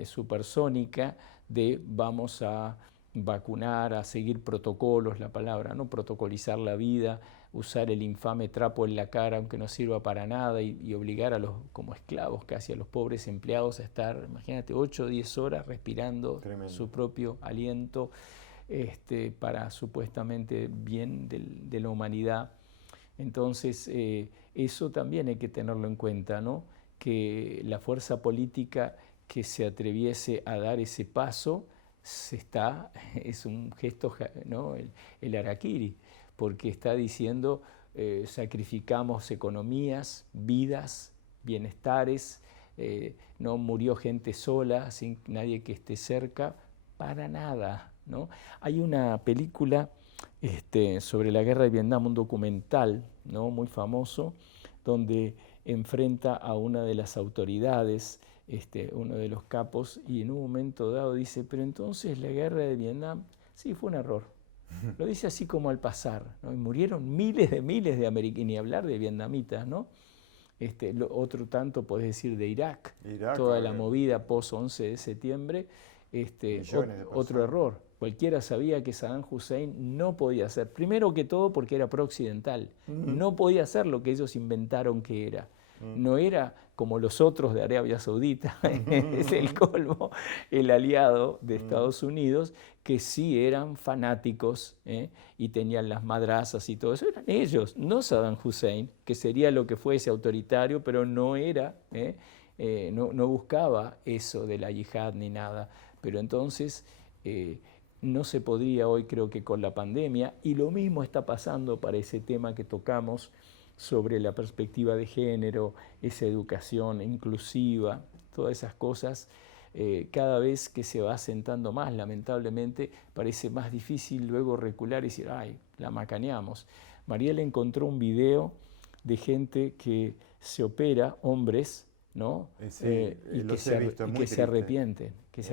supersónica de vamos a vacunar, a seguir protocolos, la palabra, ¿no? Protocolizar la vida, usar el infame trapo en la cara aunque no sirva para nada y obligar a los, como esclavos casi, a los pobres empleados a estar, imagínate, 8 o 10 horas respirando su propio aliento para supuestamente bien de la humanidad. Entonces, eso también hay que tenerlo en cuenta, ¿no? Que la fuerza política que se atreviese a dar ese paso es un gesto, ¿no? El harakiri, porque está diciendo sacrificamos economías, vidas, bienestares, no murió gente sola, sin nadie que esté cerca, para nada, ¿no? Hay una película sobre la guerra de Vietnam, un documental, ¿no? Muy famoso, donde enfrenta a una de las autoridades, uno de los capos, y en un momento dado dice, pero entonces la guerra de Vietnam, sí, fue un error. Lo dice así como al pasar, ¿no? Y murieron miles de americanos, ni hablar de vietnamitas, ¿no? Otro tanto podés decir de Irak, toda la movida post-11 de septiembre, otro error. Cualquiera sabía que Saddam Hussein no podía hacer, primero que todo porque era pro-occidental, no podía hacer lo que ellos inventaron que era. No era como los otros de Arabia Saudita, es el colmo, el aliado de Estados Unidos, que sí eran fanáticos y tenían las madrazas y todo eso, eran ellos, no Saddam Hussein, que sería lo que fuese autoritario, pero no era, no buscaba eso de la yihad ni nada. Pero entonces no se podría hoy, creo que con la pandemia, y lo mismo está pasando para ese tema que tocamos, sobre la perspectiva de género, esa educación inclusiva, todas esas cosas, cada vez que se va asentando más, lamentablemente, parece más difícil luego recular y decir, ay, la macaneamos. Mariela encontró un video de gente que se opera, hombres, ¿no? Y que se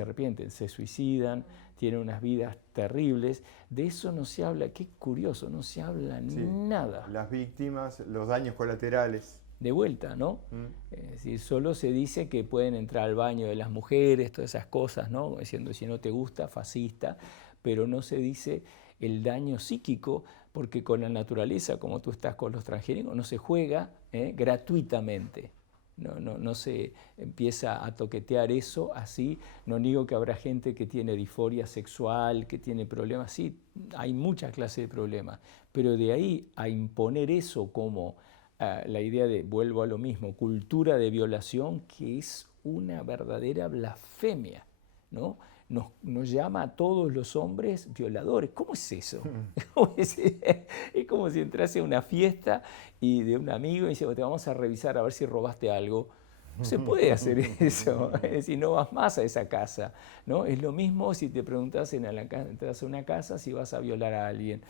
arrepienten, se suicidan, tienen unas vidas terribles. De eso no se habla, qué curioso, no se habla nada. Las víctimas, los daños colaterales. De vuelta, ¿no? Es decir, solo se dice que pueden entrar al baño de las mujeres, todas esas cosas, ¿no? Diciendo, si no te gusta, fascista, pero no se dice el daño psíquico, porque con la naturaleza, como tú estás con los transgénicos, no se juega gratuitamente. no se empieza a toquetear eso así. No niego que habrá gente que tiene disforia sexual, que tiene problemas, sí, hay muchas clases de problemas, pero de ahí a imponer eso como la idea de, vuelvo a lo mismo, cultura de violación, que es una verdadera blasfemia, ¿no? Nos llama a todos los hombres violadores. ¿Cómo es eso? Es como si entrase a una fiesta y de un amigo y dice, te vamos a revisar a ver si robaste algo. No se puede hacer eso, es decir, no vas más a esa casa, ¿no? Es lo mismo si te preguntas entras a una casa si vas a violar a alguien.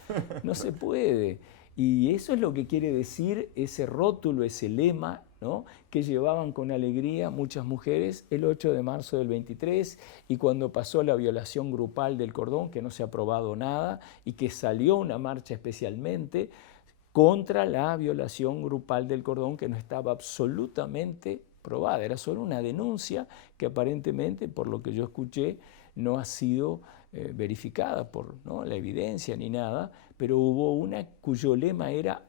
No se puede. Y eso es lo que quiere decir ese rótulo, ese lema, ¿no?, que llevaban con alegría muchas mujeres el 8 de marzo del 23, y cuando pasó la violación grupal del cordón, que no se ha aprobado nada, y que salió una marcha especialmente contra la violación grupal del cordón, que no estaba absolutamente probada, era solo una denuncia que aparentemente, por lo que yo escuché, no ha sido verificada por, ¿no?, la evidencia ni nada, pero hubo una cuyo lema era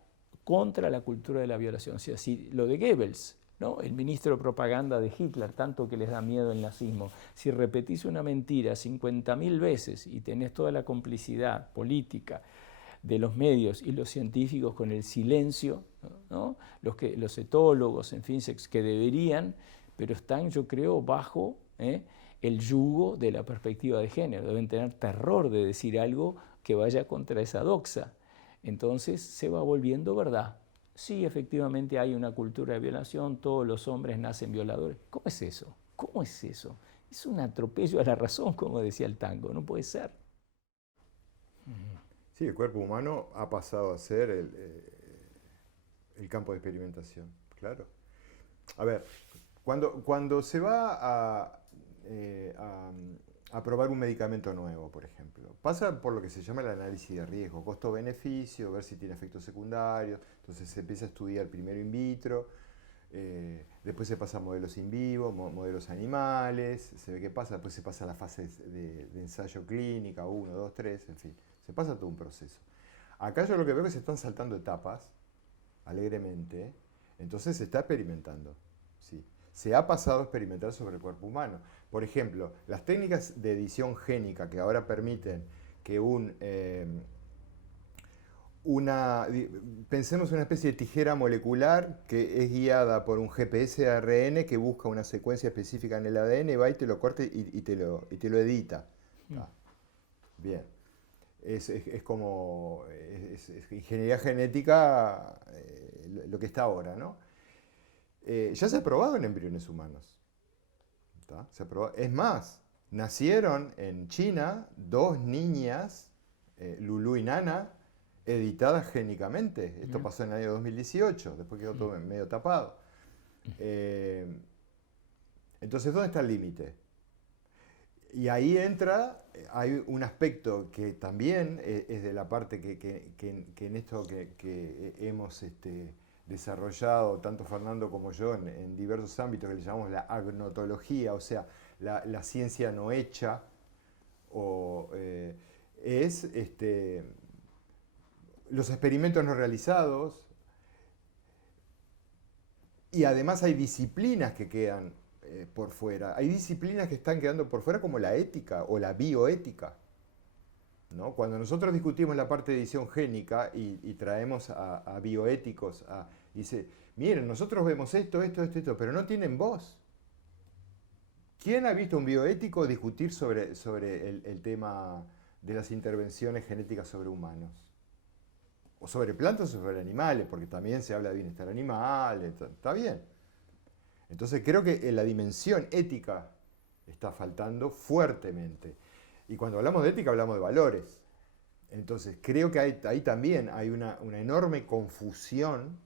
contra la cultura de la violación. O sea, si lo de Goebbels, ¿no?, el ministro de propaganda de Hitler, tanto que les da miedo el nazismo, si repetís una mentira 50.000 veces y tenés toda la complicidad política de los medios y los científicos con el silencio, ¿no?, los etólogos, en fin, que deberían, pero están, yo creo, bajo el yugo de la perspectiva de género. Deben tener terror de decir algo que vaya contra esa doxa. Entonces se va volviendo verdad. Sí, efectivamente hay una cultura de violación, todos los hombres nacen violadores. ¿Cómo es eso? ¿Cómo es eso? Es un atropello a la razón, como decía el tango, no puede ser. Sí, el cuerpo humano ha pasado a ser el campo de experimentación, claro. A ver, cuando se va a probar un medicamento nuevo, por ejemplo, pasa por lo que se llama el análisis de riesgo, costo-beneficio, ver si tiene efectos secundarios, entonces se empieza a estudiar primero in vitro, después se pasa a modelos in vivo, modelos animales, se ve qué pasa, después se pasa a la fase de ensayo clínica, 1, 2, 3, en fin, se pasa todo un proceso. Acá yo lo que veo es que se están saltando etapas, alegremente, entonces se está experimentando, ¿sí? Se ha pasado a experimentar sobre el cuerpo humano. Por ejemplo, las técnicas de edición génica que ahora permiten que pensemos en una especie de tijera molecular que es guiada por un GPS de ARN que busca una secuencia específica en el ADN, va y te lo corta y te lo edita. Bien. Es como es ingeniería genética lo que está ahora, ¿no? Ya se ha probado en embriones humanos. Se ha probado. Es más, nacieron en China 2 niñas, Lulu y Nana, editadas génicamente. Esto pasó en el año 2018, después quedó todo medio tapado. Entonces, ¿dónde está el límite? Y ahí hay un aspecto que también es de la parte que en esto que hemos desarrollado, tanto Fernando como yo, en diversos ámbitos, que le llamamos la agnotología, o sea, la ciencia no hecha, es los experimentos no realizados, y además hay disciplinas que quedan por fuera. Hay disciplinas que están quedando por fuera, como la ética o la bioética, ¿no? Cuando nosotros discutimos la parte de edición génica y traemos a bioéticos, dice, miren, nosotros vemos esto, pero no tienen voz. ¿Quién ha visto un bioético discutir sobre el tema de las intervenciones genéticas sobre humanos? O sobre plantas o sobre animales, porque también se habla de bienestar animal, está bien. Entonces creo que la dimensión ética está faltando fuertemente. Y cuando hablamos de ética hablamos de valores. Entonces creo que ahí también hay una enorme confusión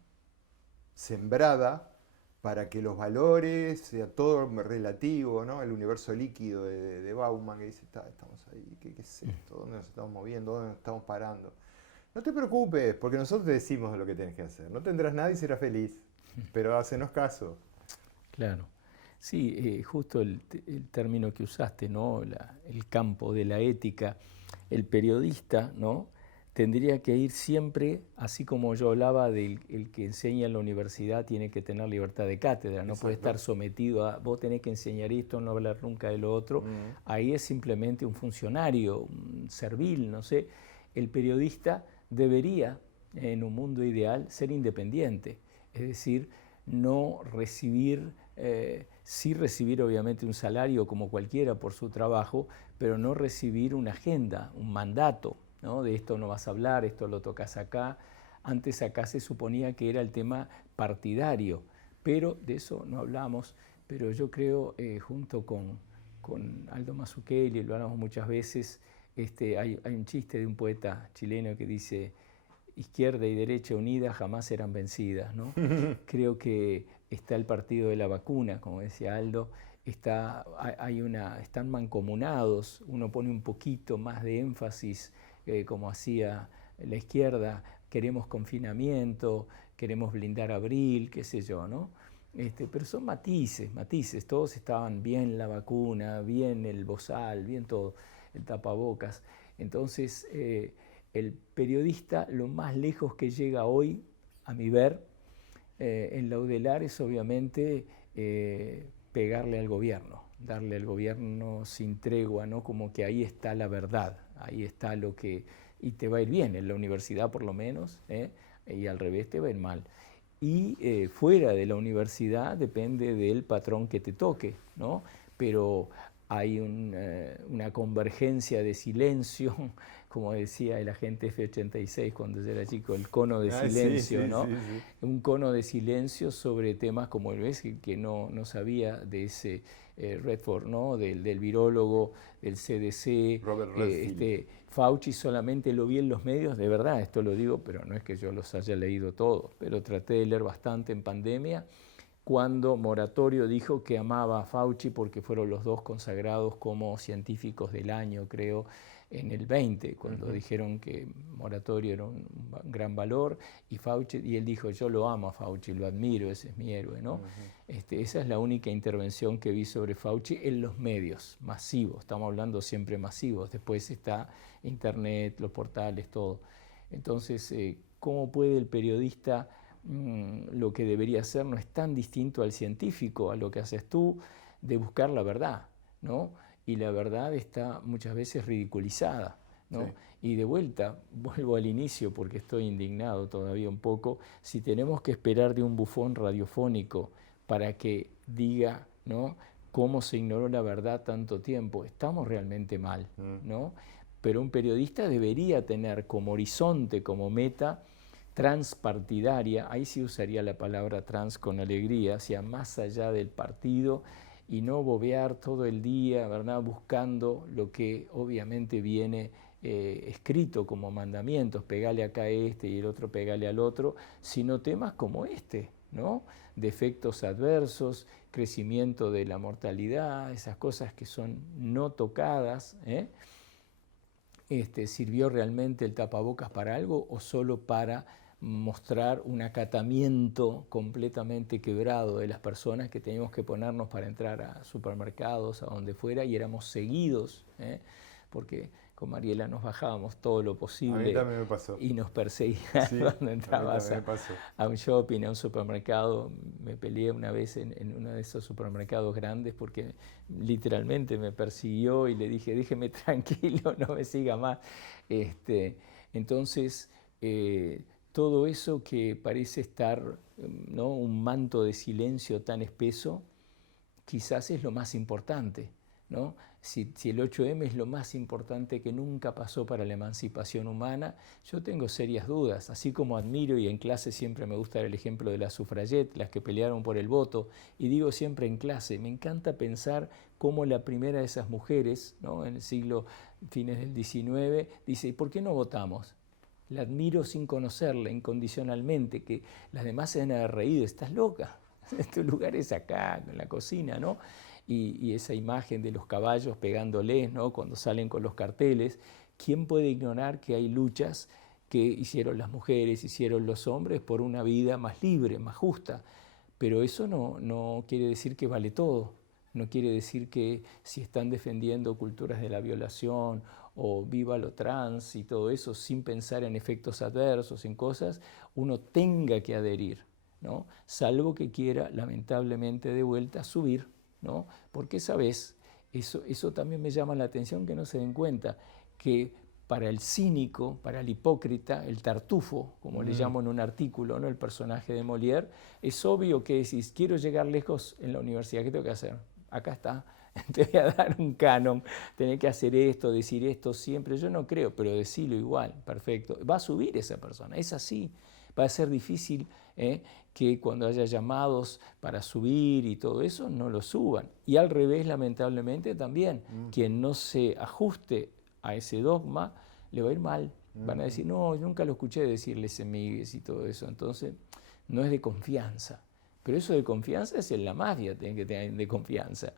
sembrada para que los valores, sea todo relativo, ¿no? El universo líquido de Bauman, que dice, estamos ahí, ¿qué es esto? ¿Dónde nos estamos moviendo? ¿Dónde nos estamos parando? No te preocupes, porque nosotros te decimos lo que tienes que hacer. No tendrás nada y serás feliz, pero hacenos caso. Claro. Sí, justo el término que usaste, ¿no? El campo de la ética, el periodista, ¿no?, tendría que ir siempre, así como yo hablaba del el que enseña en la universidad tiene que tener libertad de cátedra, no puede estar sometido a vos tenés que enseñar esto, no hablar nunca de lo otro. Ahí es simplemente un funcionario, un servil, no sé. El periodista debería, en un mundo ideal, ser independiente, es decir, no recibir, sí recibir obviamente un salario como cualquiera por su trabajo, pero no recibir una agenda, un mandato, ¿no? De esto no vas a hablar, esto lo tocas acá. Antes acá se suponía que era el tema partidario, pero de eso no hablamos. Pero yo creo, junto con Aldo Mazzucchelli, lo hablamos muchas veces, hay un chiste de un poeta chileno que dice: izquierda y derecha unidas jamás serán vencidas, ¿no? Creo que está el partido de la vacuna, como decía Aldo, están mancomunados, uno pone un poquito más de énfasis, como hacía la izquierda, queremos confinamiento, queremos blindar abril, qué sé yo, ¿no? Pero son matices, todos estaban bien la vacuna, bien el bozal, bien todo, el tapabocas. Entonces, el periodista, lo más lejos que llega hoy, a mi ver, en la UDELAR es obviamente pegarle al gobierno, darle al gobierno sin tregua, ¿no? Como que ahí está la verdad, ahí está lo que... Y te va a ir bien, en la universidad por lo menos, y al revés te va a ir mal. Y fuera de la universidad depende del patrón que te toque, ¿no? Pero hay una convergencia de silencio, como decía el agente F-86 cuando yo era chico, el cono de silencio, ¿no? Sí. Un cono de silencio sobre temas como el que no sabía de ese Redford, ¿no? Del virólogo, del CDC, Robert Redfield. Fauci solamente lo vi en los medios, de verdad, esto lo digo, pero no es que yo los haya leído todos, pero traté de leer bastante en pandemia, cuando Moratorio dijo que amaba a Fauci porque fueron los dos consagrados como científicos del año, creo, en el 20, cuando dijeron que Moratorio era un gran valor, y Fauci, y él dijo: yo lo amo a Fauci, lo admiro, ese es mi héroe, ¿no? Esa es la única intervención que vi sobre Fauci en los medios masivos, estamos hablando siempre masivos, después está Internet, los portales, todo. Entonces, ¿cómo puede el periodista, lo que debería hacer no es tan distinto al científico, a lo que haces tú, de buscar la verdad, ¿no? Y la verdad está muchas veces ridiculizada, ¿no? Sí. Y de vuelta, vuelvo al inicio porque estoy indignado todavía un poco, si tenemos que esperar de un bufón radiofónico para que diga, ¿no?, cómo se ignoró la verdad tanto tiempo, estamos realmente mal, ¿no? Pero un periodista debería tener como horizonte, como meta transpartidaria, ahí sí usaría la palabra trans con alegría, hacia más allá del partido, y no bobear todo el día, ¿verdad?, buscando lo que obviamente viene escrito como mandamientos, pegale acá a este y el otro pegale al otro, sino temas como este, ¿no?, de efectos adversos, crecimiento de la mortalidad, esas cosas que son no tocadas, ¿sirvió realmente el tapabocas para algo o solo para mostrar un acatamiento completamente quebrado de las personas que teníamos que ponernos para entrar a supermercados, a donde fuera, y éramos seguidos, porque con Mariela nos bajábamos todo lo posible. A mí también me pasó. Y nos perseguían cuando entrabas a un shopping, a un supermercado. Me peleé una vez en uno de esos supermercados grandes porque literalmente me persiguió y le dije: déjeme tranquilo, no me siga más. Entonces, todo eso que parece estar, ¿no?, un manto de silencio tan espeso, quizás es lo más importante, ¿no? Si el 8M es lo más importante que nunca pasó para la emancipación humana, yo tengo serias dudas, así como admiro, y en clase siempre me gusta el ejemplo de las sufragettes, las que pelearon por el voto, y digo siempre en clase, me encanta pensar cómo la primera de esas mujeres, ¿no?, en el siglo, fines del XIX, dice: ¿y por qué no votamos? La admiro sin conocerla, incondicionalmente, que las demás se van a haber reído: estás loca, tu lugar es acá, en la cocina, ¿no? Y esa imagen de los caballos pegándoles, ¿no?, cuando salen con los carteles, ¿quién puede ignorar que hay luchas que hicieron las mujeres, hicieron los hombres por una vida más libre, más justa? Pero eso no quiere decir que vale todo. No quiere decir que si están defendiendo culturas de la violación o viva lo trans y todo eso sin pensar en efectos adversos, en cosas, uno tenga que adherir, ¿no? Salvo que quiera, lamentablemente, de vuelta subir, ¿no? Porque, ¿sabes? Eso también me llama la atención, que no se den cuenta, que para el cínico, para el hipócrita, el tartufo, como le llamo en un artículo, ¿no? El personaje de Molière, es obvio que si quiero llegar lejos en la universidad, ¿qué tengo que hacer? Acá está, te voy a dar un canon, tenés que hacer esto, decir esto siempre. Yo no creo, pero decirlo igual, perfecto. Va a subir esa persona, es así. Va a ser difícil que cuando haya llamados para subir y todo eso, no lo suban. Y al revés, lamentablemente, también, quien no se ajuste a ese dogma, le va a ir mal. Van a decir, no, yo nunca lo escuché decirle semigues y todo eso. Entonces, no es de confianza. Pero eso de confianza es en la mafia, tienen que tener de confianza.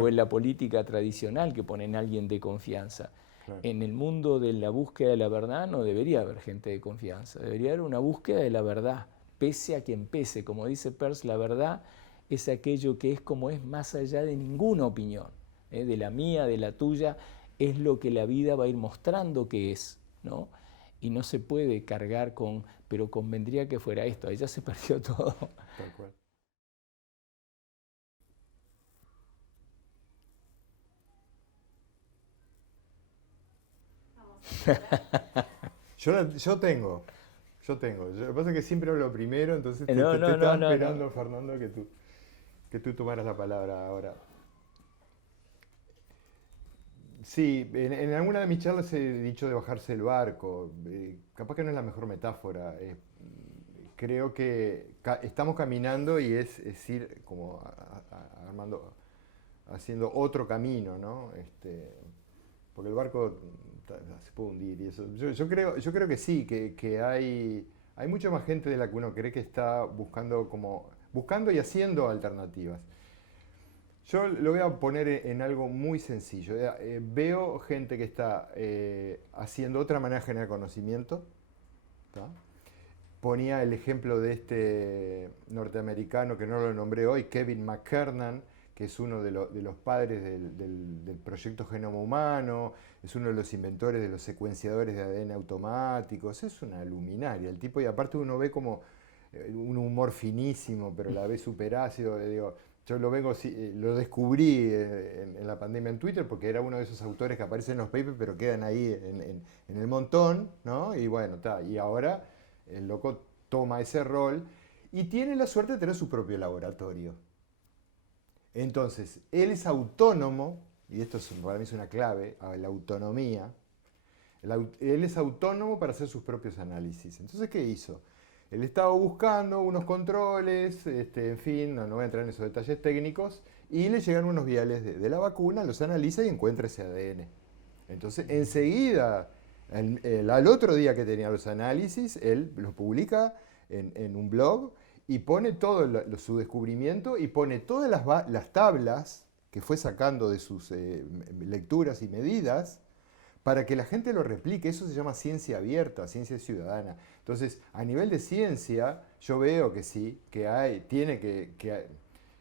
O en la política tradicional, que ponen a alguien de confianza. Claro. En el mundo de la búsqueda de la verdad no debería haber gente de confianza. Debería haber una búsqueda de la verdad, pese a quien pese. Como dice Peirce, la verdad es aquello que es como es más allá de ninguna opinión. De la mía, de la tuya, es lo que la vida va a ir mostrando que es, ¿no? Y no se puede cargar con, pero convendría que fuera esto. Ahí ya se perdió todo. Tal cual. Yo tengo. Lo que pasa es que siempre hablo primero, entonces te estaba esperando, Fernando, que tú tomaras la palabra ahora. Sí, en alguna de mis charlas he dicho de bajarse del barco. Capaz que no es la mejor metáfora. Creo que estamos caminando y es ir como armando, haciendo otro camino, ¿no? Porque el barco se puede hundir y eso. Yo creo que sí, que hay mucha más gente de la que uno cree que está buscando y haciendo alternativas. Yo lo voy a poner en algo muy sencillo. Veo gente que está haciendo otra manera de generar conocimiento. ¿Tá? Ponía el ejemplo de este norteamericano que no lo nombré hoy, Kevin McKernan, que es uno de los padres del proyecto Genoma Humano, es uno de los inventores de los secuenciadores de ADN automáticos, es una luminaria el tipo, y aparte uno ve como un humor finísimo, pero a la vez súper ácido. Yo lo descubrí en la pandemia en Twitter porque era uno de esos autores que aparecen en los papers pero quedan ahí en el montón, ¿no? Y bueno, y ahora el loco toma ese rol y tiene la suerte de tener su propio laboratorio. Entonces, él es autónomo, y esto para mí es una clave, la autonomía. Él es autónomo para hacer sus propios análisis. Entonces, ¿qué hizo? Él estaba buscando unos controles, en fin, no voy a entrar en esos detalles técnicos, y le llegan unos viales de la vacuna, los analiza y encuentra ese ADN. Entonces, enseguida, al otro día que tenía los análisis, él los publica en un blog y pone todo su descubrimiento y pone todas las tablas que fue sacando de sus lecturas y medidas para que la gente lo replique. Eso se llama ciencia abierta, ciencia ciudadana. Entonces, a nivel de ciencia, yo veo que sí, que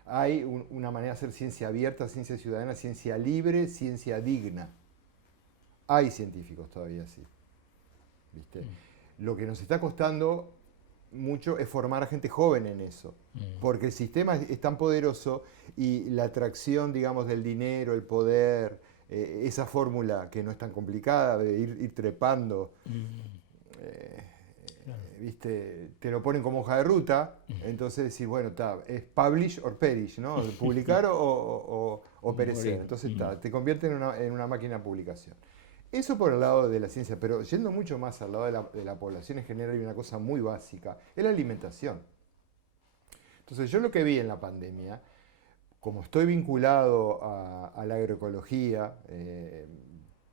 hay una manera de hacer ciencia abierta, ciencia ciudadana, ciencia libre, ciencia digna. Hay científicos todavía así. ¿Viste? Lo que nos está costando mucho es formar a gente joven en eso, porque el sistema es tan poderoso y la atracción, digamos, del dinero, el poder, esa fórmula que no es tan complicada de ir trepando, ¿viste? Te lo ponen como hoja de ruta, entonces decís, bueno, es publish or perish, ¿no? Publicar o perecer, entonces te convierte en una máquina de publicación. Eso por el lado de la ciencia, pero yendo mucho más al lado de la población en general, hay una cosa muy básica, es la alimentación. Entonces yo lo que vi en la pandemia, como estoy vinculado a la agroecología,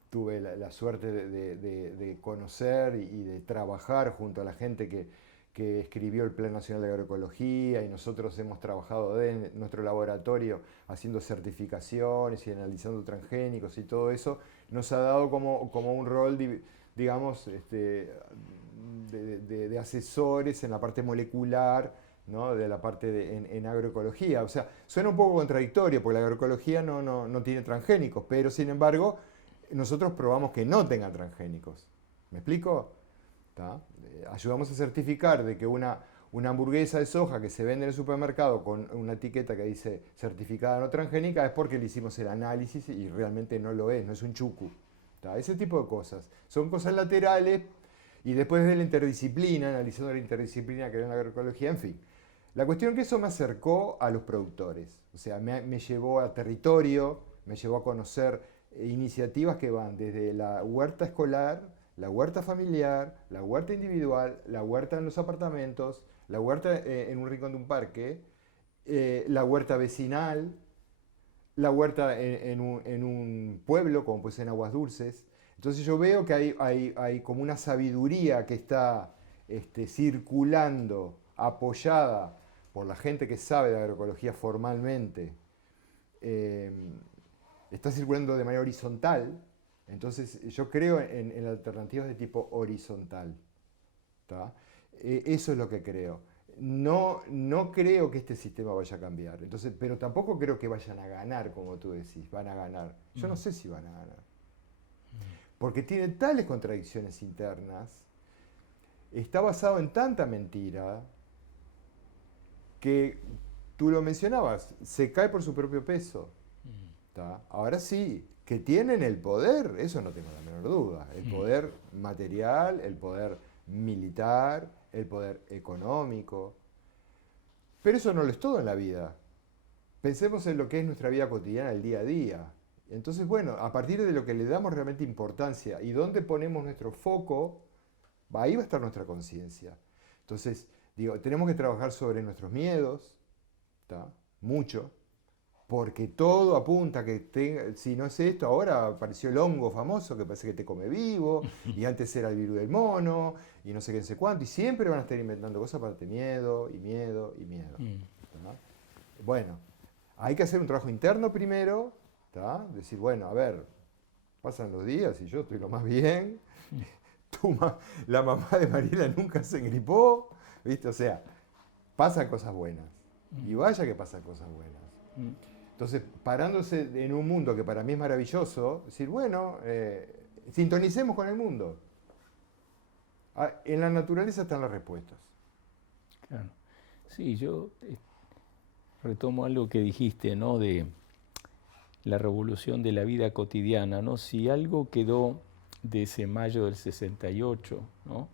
tuve la suerte de conocer y de trabajar junto a la gente que escribió el Plan Nacional de Agroecología, y nosotros hemos trabajado en nuestro laboratorio haciendo certificaciones y analizando transgénicos y todo eso, nos ha dado como un rol, digamos, de asesores en la parte molecular ¿no? De la parte en agroecología. O sea, suena un poco contradictorio porque la agroecología no tiene transgénicos, pero sin embargo nosotros probamos que no tengan transgénicos. ¿Me explico? Ayudamos a certificar de que una hamburguesa de soja que se vende en el supermercado con una etiqueta que dice certificada no transgénica es porque le hicimos el análisis y realmente no lo es, no es un chucu. Ese tipo de cosas. Son cosas laterales y después de la interdisciplina, analizando la interdisciplina que era en la agroecología, en fin. La cuestión es que eso me acercó a los productores, o sea, me llevó a territorio, me llevó a conocer iniciativas que van desde la huerta escolar, la huerta familiar, la huerta individual, la huerta en los apartamentos, la huerta en un rincón de un parque, la huerta vecinal, la huerta en un pueblo, como puede ser en Aguas Dulces. Entonces yo veo que hay como una sabiduría que está circulando, apoyada por la gente que sabe de agroecología formalmente, está circulando de manera horizontal. Entonces yo creo en alternativas de tipo horizontal. Eso es lo que creo. No creo que este sistema vaya a cambiar. Entonces, pero tampoco creo que vayan a ganar, como tú decís, van a ganar. Yo no sé si van a ganar. Porque tiene tales contradicciones internas, está basado en tanta mentira, que tú lo mencionabas, se cae por su propio peso. Ahora sí, que tienen el poder, eso no tengo la menor duda. El poder material, el poder militar, el poder económico. Pero eso no lo es todo en la vida. Pensemos en lo que es nuestra vida cotidiana, el día a día. Entonces, bueno, a partir de lo que le damos realmente importancia y dónde ponemos nuestro foco, ahí va a estar nuestra conciencia. Entonces, digo, tenemos que trabajar sobre nuestros miedos, mucho, porque todo apunta que si no es esto, ahora apareció el hongo famoso que parece que te come vivo, y antes era el virus del mono, y no sé qué, no sé cuánto, y siempre van a estar inventando cosas para darte miedo, y miedo, y miedo. Bueno, hay que hacer un trabajo interno primero, decir, bueno, a ver, pasan los días y yo estoy lo más bien, la mamá de Mariela nunca se engripó, ¿viste? O sea, pasan cosas buenas, y vaya que pasan cosas buenas. Entonces, parándose en un mundo que para mí es maravilloso, decir, bueno, sintonicemos con el mundo. En la naturaleza están las respuestas. Claro. Sí, yo retomo algo que dijiste, ¿no? De la revolución de la vida cotidiana, ¿no? Si algo quedó de ese mayo del 68, ¿no?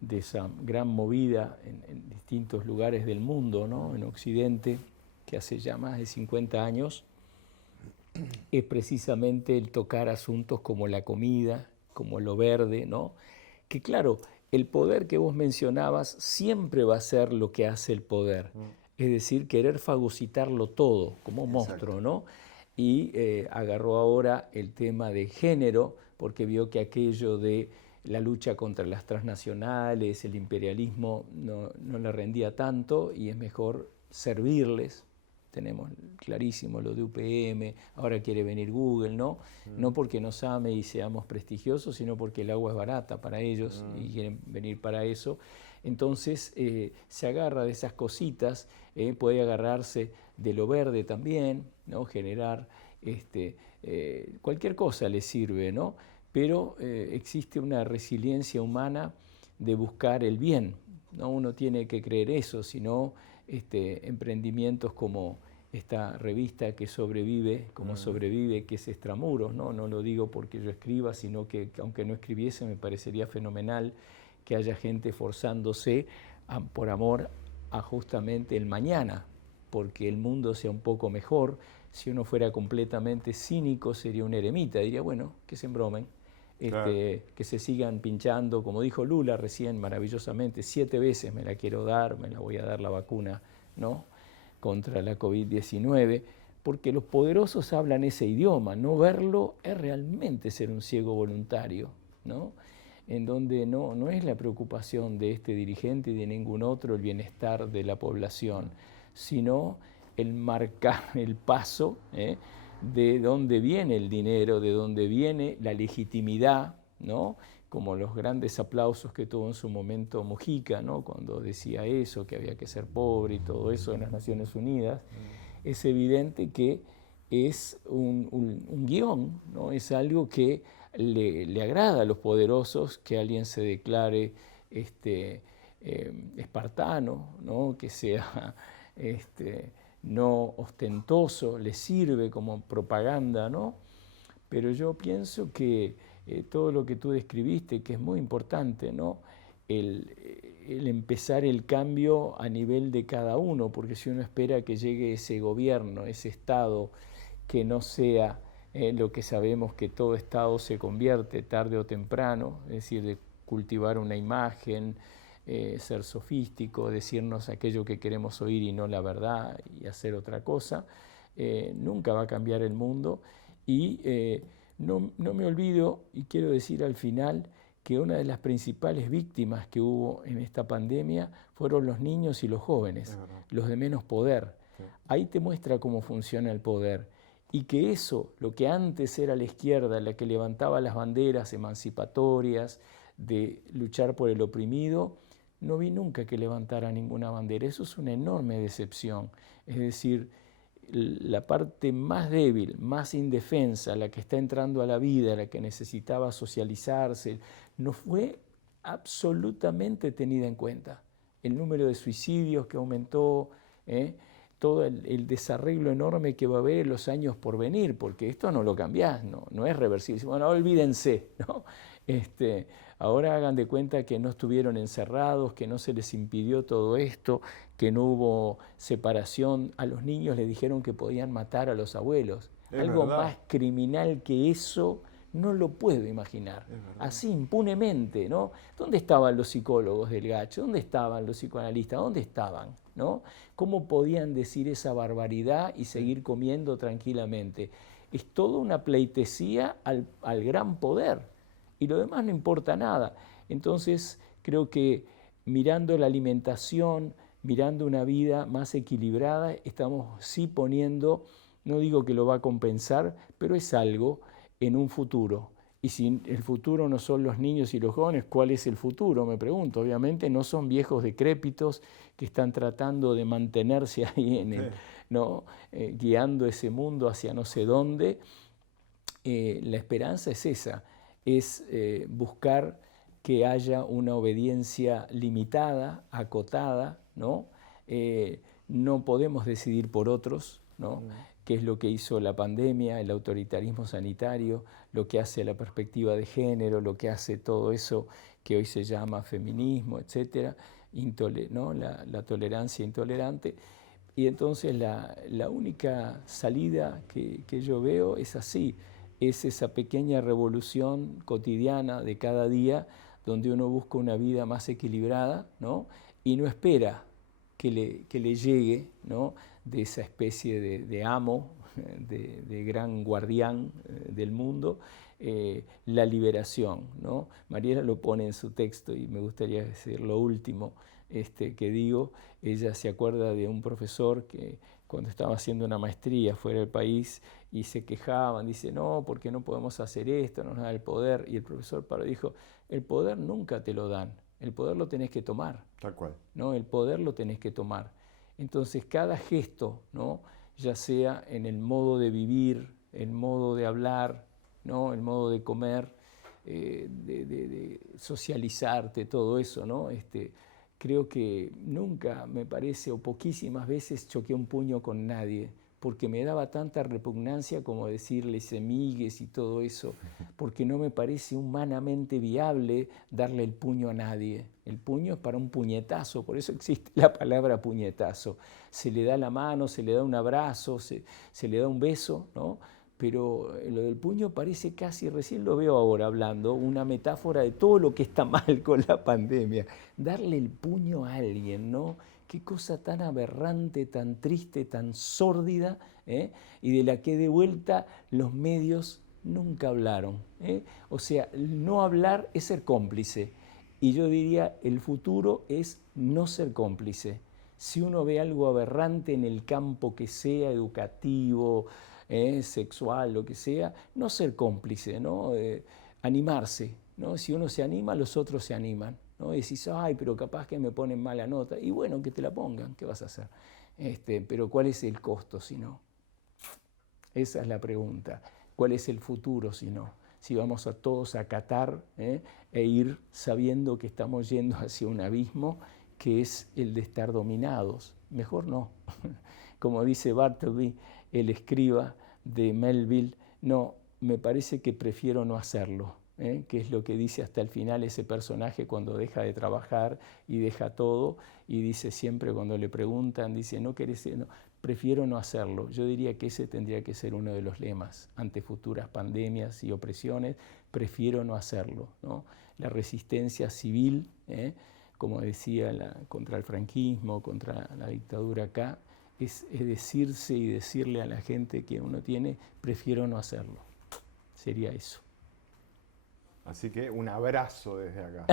De esa gran movida en distintos lugares del mundo, ¿no? En Occidente, que hace ya más de 50 años, es precisamente el tocar asuntos como la comida, como lo verde, ¿no? Que claro, el poder que vos mencionabas siempre va a ser lo que hace el poder, es decir, querer fagocitarlo todo como monstruo, ¿no? Y agarró ahora el tema de género, porque vio que aquello de la lucha contra las transnacionales, el imperialismo, no le rendía tanto y es mejor servirles. Tenemos clarísimo lo de UPM, ahora quiere venir Google, ¿no? No porque nos ame y seamos prestigiosos, sino porque el agua es barata para ellos y quieren venir para eso. Entonces se agarra de esas cositas, puede agarrarse de lo verde también, ¿no? Generar cualquier cosa le sirve, ¿no? Pero existe una resiliencia humana de buscar el bien, ¿no? Uno tiene que creer eso, sino emprendimientos como esta revista que sobrevive, como sobrevive, que es Extramuros, ¿no? No lo digo porque yo escriba, sino que aunque no escribiese me parecería fenomenal que haya gente esforzándose por amor a justamente el mañana, porque el mundo sea un poco mejor. Si uno fuera completamente cínico sería un eremita, diría, bueno, que se embromen, claro, que se sigan pinchando, como dijo Lula recién maravillosamente, 7 veces me la quiero dar, me la voy a dar la vacuna, ¿no?, contra la COVID-19, porque los poderosos hablan ese idioma. No verlo es realmente ser un ciego voluntario, ¿no? En donde no es la preocupación de este dirigente y de ningún otro el bienestar de la población, sino el marcar el paso, de dónde viene el dinero, de dónde viene la legitimidad, ¿no? como los grandes aplausos que tuvo en su momento Mujica, ¿no? Cuando decía eso, que había que ser pobre y todo eso en las Naciones Unidas, es evidente que es un guión, ¿no? Es algo que le agrada a los poderosos que alguien se declare espartano, ¿no? Que sea no ostentoso, le sirve como propaganda, ¿no? Pero yo pienso que todo lo que tú describiste, que es muy importante, ¿no? El empezar el cambio a nivel de cada uno, porque si uno espera que llegue ese gobierno, ese Estado, que no sea lo que sabemos que todo Estado se convierte tarde o temprano, es decir, de cultivar una imagen, ser sofístico, decirnos aquello que queremos oír y no la verdad y hacer otra cosa, nunca va a cambiar el mundo. Y no me olvido, y quiero decir al final, que una de las principales víctimas que hubo en esta pandemia fueron los niños y los jóvenes, los de menos poder. Sí. Ahí te muestra cómo funciona el poder. Y que eso, lo que antes era la izquierda, la que levantaba las banderas emancipatorias de luchar por el oprimido, no vi nunca que levantara ninguna bandera. Eso es una enorme decepción. Es decir, la parte más débil, más indefensa, la que está entrando a la vida, la que necesitaba socializarse, no fue absolutamente tenida en cuenta. El número de suicidios que aumentó, todo el desarreglo enorme que va a haber en los años por venir, porque esto no lo cambiás, no es reversible. Bueno, olvídense, ¿no? Ahora hagan de cuenta que no estuvieron encerrados, que no se les impidió todo esto, que no hubo separación. A los niños les dijeron que podían matar a los abuelos. Algo más criminal que eso no lo puedo imaginar. Así impunemente, ¿no? ¿Dónde estaban los psicólogos del Gacho? ¿Dónde estaban los psicoanalistas? ¿Dónde estaban? ¿No? ¿Cómo podían decir esa barbaridad y seguir comiendo tranquilamente? Es toda una pleitesía al gran poder. Y lo demás no importa nada. Entonces, creo que mirando la alimentación, mirando una vida más equilibrada, estamos sí poniendo, no digo que lo va a compensar, pero es algo en un futuro. Y si el futuro no son los niños y los jóvenes, ¿cuál es el futuro? Me pregunto. Obviamente no son viejos decrépitos que están tratando de mantenerse ahí en el, ¿no? Guiando ese mundo hacia no sé dónde. La esperanza es esa. Es buscar que haya una obediencia limitada, acotada, ¿no? No podemos decidir por otros, ¿no? Qué es lo que hizo la pandemia, el autoritarismo sanitario, lo que hace la perspectiva de género, lo que hace todo eso que hoy se llama feminismo, etcétera, ¿no? La tolerancia intolerante. Y entonces la única salida que yo veo es así. Es esa pequeña revolución cotidiana de cada día donde uno busca una vida más equilibrada, ¿no? Y no espera que le llegue, ¿no? De esa especie de amo, de gran guardián del mundo, la liberación, ¿no? Mariela lo pone en su texto y me gustaría decir lo último que digo. Ella se acuerda de un profesor que cuando estaba haciendo una maestría fuera del país y se quejaban, dice, no, porque no podemos hacer esto, no nos da el poder. Y el profesor paró y dijo, el poder nunca te lo dan, el poder lo tenés que tomar. Tal cual. ¿No? El poder lo tenés que tomar. Entonces cada gesto, ¿no? Ya sea en el modo de vivir, el modo de hablar, ¿no? El modo de comer, de socializarte, todo eso, ¿no? Creo que nunca, me parece, o poquísimas veces choqué un puño con nadie, porque me daba tanta repugnancia como decirle semigues y todo eso, porque no me parece humanamente viable darle el puño a nadie. El puño es para un puñetazo, por eso existe la palabra puñetazo. Se le da la mano, se le da un abrazo, se le da un beso, ¿no? Pero lo del puño parece casi, recién lo veo ahora hablando, una metáfora de todo lo que está mal con la pandemia. Darle el puño a alguien, ¿no? Qué cosa tan aberrante, tan triste, tan sórdida, y de la que de vuelta los medios nunca hablaron. O sea, no hablar es ser cómplice. Y yo diría, el futuro es no ser cómplice. Si uno ve algo aberrante en el campo que sea, educativo, sexual, lo que sea, no ser cómplice, ¿no? animarse, ¿no? Si uno se anima, los otros se animan, ¿no? Y decís, ay, pero capaz que me ponen mala nota. Y bueno, que te la pongan, ¿qué vas a hacer? Pero ¿cuál es el costo si no? Esa es la pregunta. ¿Cuál es el futuro si no? Si vamos a todos a acatar e ir sabiendo que estamos yendo hacia un abismo que es el de estar dominados. Mejor no. Como dice Bartleby, el escriba de Melville, no, me parece que prefiero no hacerlo, que es lo que dice hasta el final ese personaje cuando deja de trabajar y deja todo, y dice siempre cuando le preguntan, dice, ¿no querés? No, prefiero no hacerlo. Yo diría que ese tendría que ser uno de los lemas ante futuras pandemias y opresiones, prefiero no hacerlo, ¿no? La resistencia civil, como decía, contra el franquismo, contra la dictadura acá, es decirse y decirle a la gente que uno tiene, prefiero no hacerlo. Sería eso. Así que un abrazo desde acá.